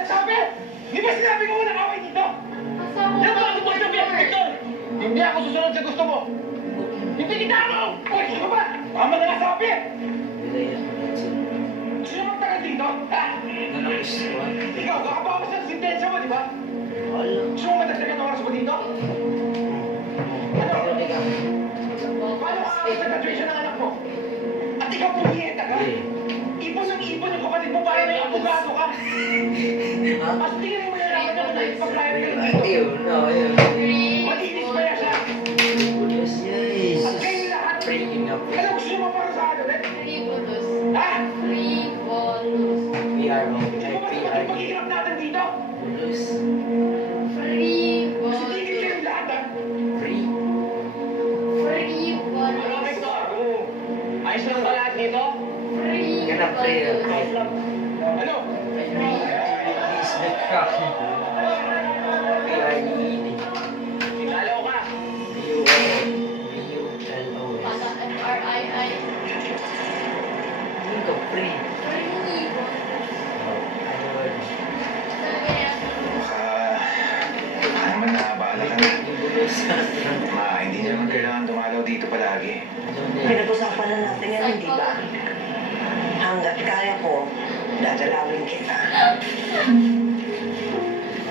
Sabi! Di ba sinabi ko walang away dito? Yan ba ang gusto niya, Victor? Hindi ako susunod sa gusto mo. Hindi kita mo! Uy, sino ba? Tama na nga sabi! Sino bang taga dito? Ha? Ikaw, kakapapos ng sintensya mo, di ba? Gusto mo madagdagan oras mo dito? Ano? Paano ka sa graduation ng anak mo? At ikaw pumieta ka? Ipon ng ipon yung kapatid mo para may abogado ka. Mas tingin mo nalaman na kung naipag-hire ka lang dito. Malinis ba yan siya? At kayo lahat, ano gusto mo para sa ano ulit? Frivolous. Ha? Frivolous. Di ba mas maghihirap natin dito? Frivolous. Kasi tigil kayong lahat, ha? Frivolous. Ano, Victor? Ayos lang ba lahat dito? Frivolous. Ano? Sinalaw ka. Pata FRII. Frivolous. Talaga yan. Baka naman naabala ka na. Hindi niya naman kailangan dumalaw dito palagi. Pinag-usapan na natin yan, hindi ba? Hanggat kaya ko, dadalawin kita.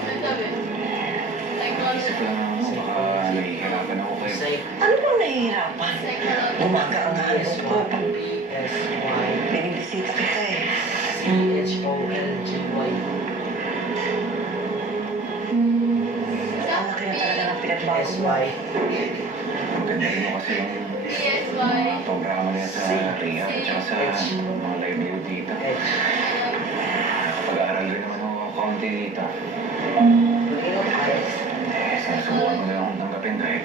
Ano sabi? Isip lang ako, baka nahihirapan ako kayo. Ano bang nahihirapan? Psychology. Gumaga ang hanap ko pag binibisita kita eh. Anak yun talaga ng pinagbago mo. Maganda rin mo kasi yung PSY. mga programa niya sa rehab at saka sa mga livelihood dito. Pag-aaral rin naman ako kaunti dito. Sinusubukan ko na akong tanggapin kahit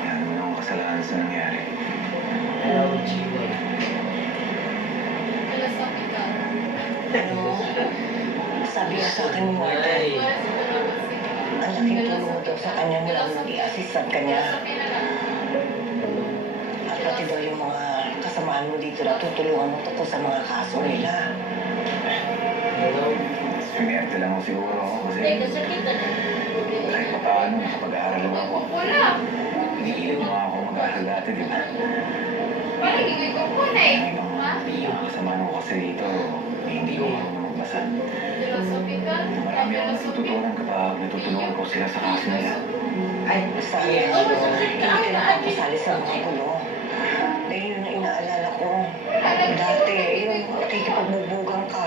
wala naman akong kasalanan sa nangyari. Philosophical. Ano, sabi niya sa akin mo, ang laking tulong mo daw sa kanya mula nung i-assistant ka niya. At pati daw yung mga kasamaan mo dito na tutulungan mo tungkol sa mga kaso nila. Pinerte lang ako siguro ako kasi Teka, sakit na. kahit pa paano nakapag-aaral lang ako. Wala. Pinigilan mo ako mag-aaral dati, di ba? Parang hindi ko po na eh. Ha? Kasama ko kasi dito, hindi ko marunong magbasa. Philosophical? Marami akong natututunan kapag natutulungan ko sila sa kaso nila. Ay, sabi niya, hindi ka nakapasali sa mga gulo. Eh, yun ang inaalala ko. Dati, yung nakikipagbubugang ka.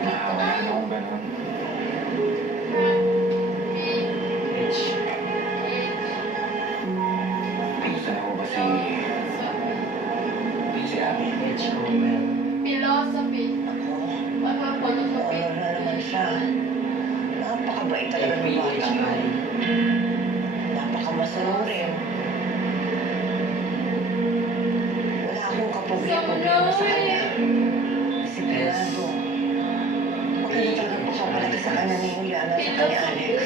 Wala akong ganun. Mitch. Gusto na mo ba si Abby? Mitch, well. Philosophy. Philosophy. Ano na naman siya. Napakabait talaga ng bata. Napakamasarong rin. Wala akong kaproblema sa kanya. Disiplinado. Maganda talagang pagpapalaki sa kanya ni Juliana sa kanya Alex.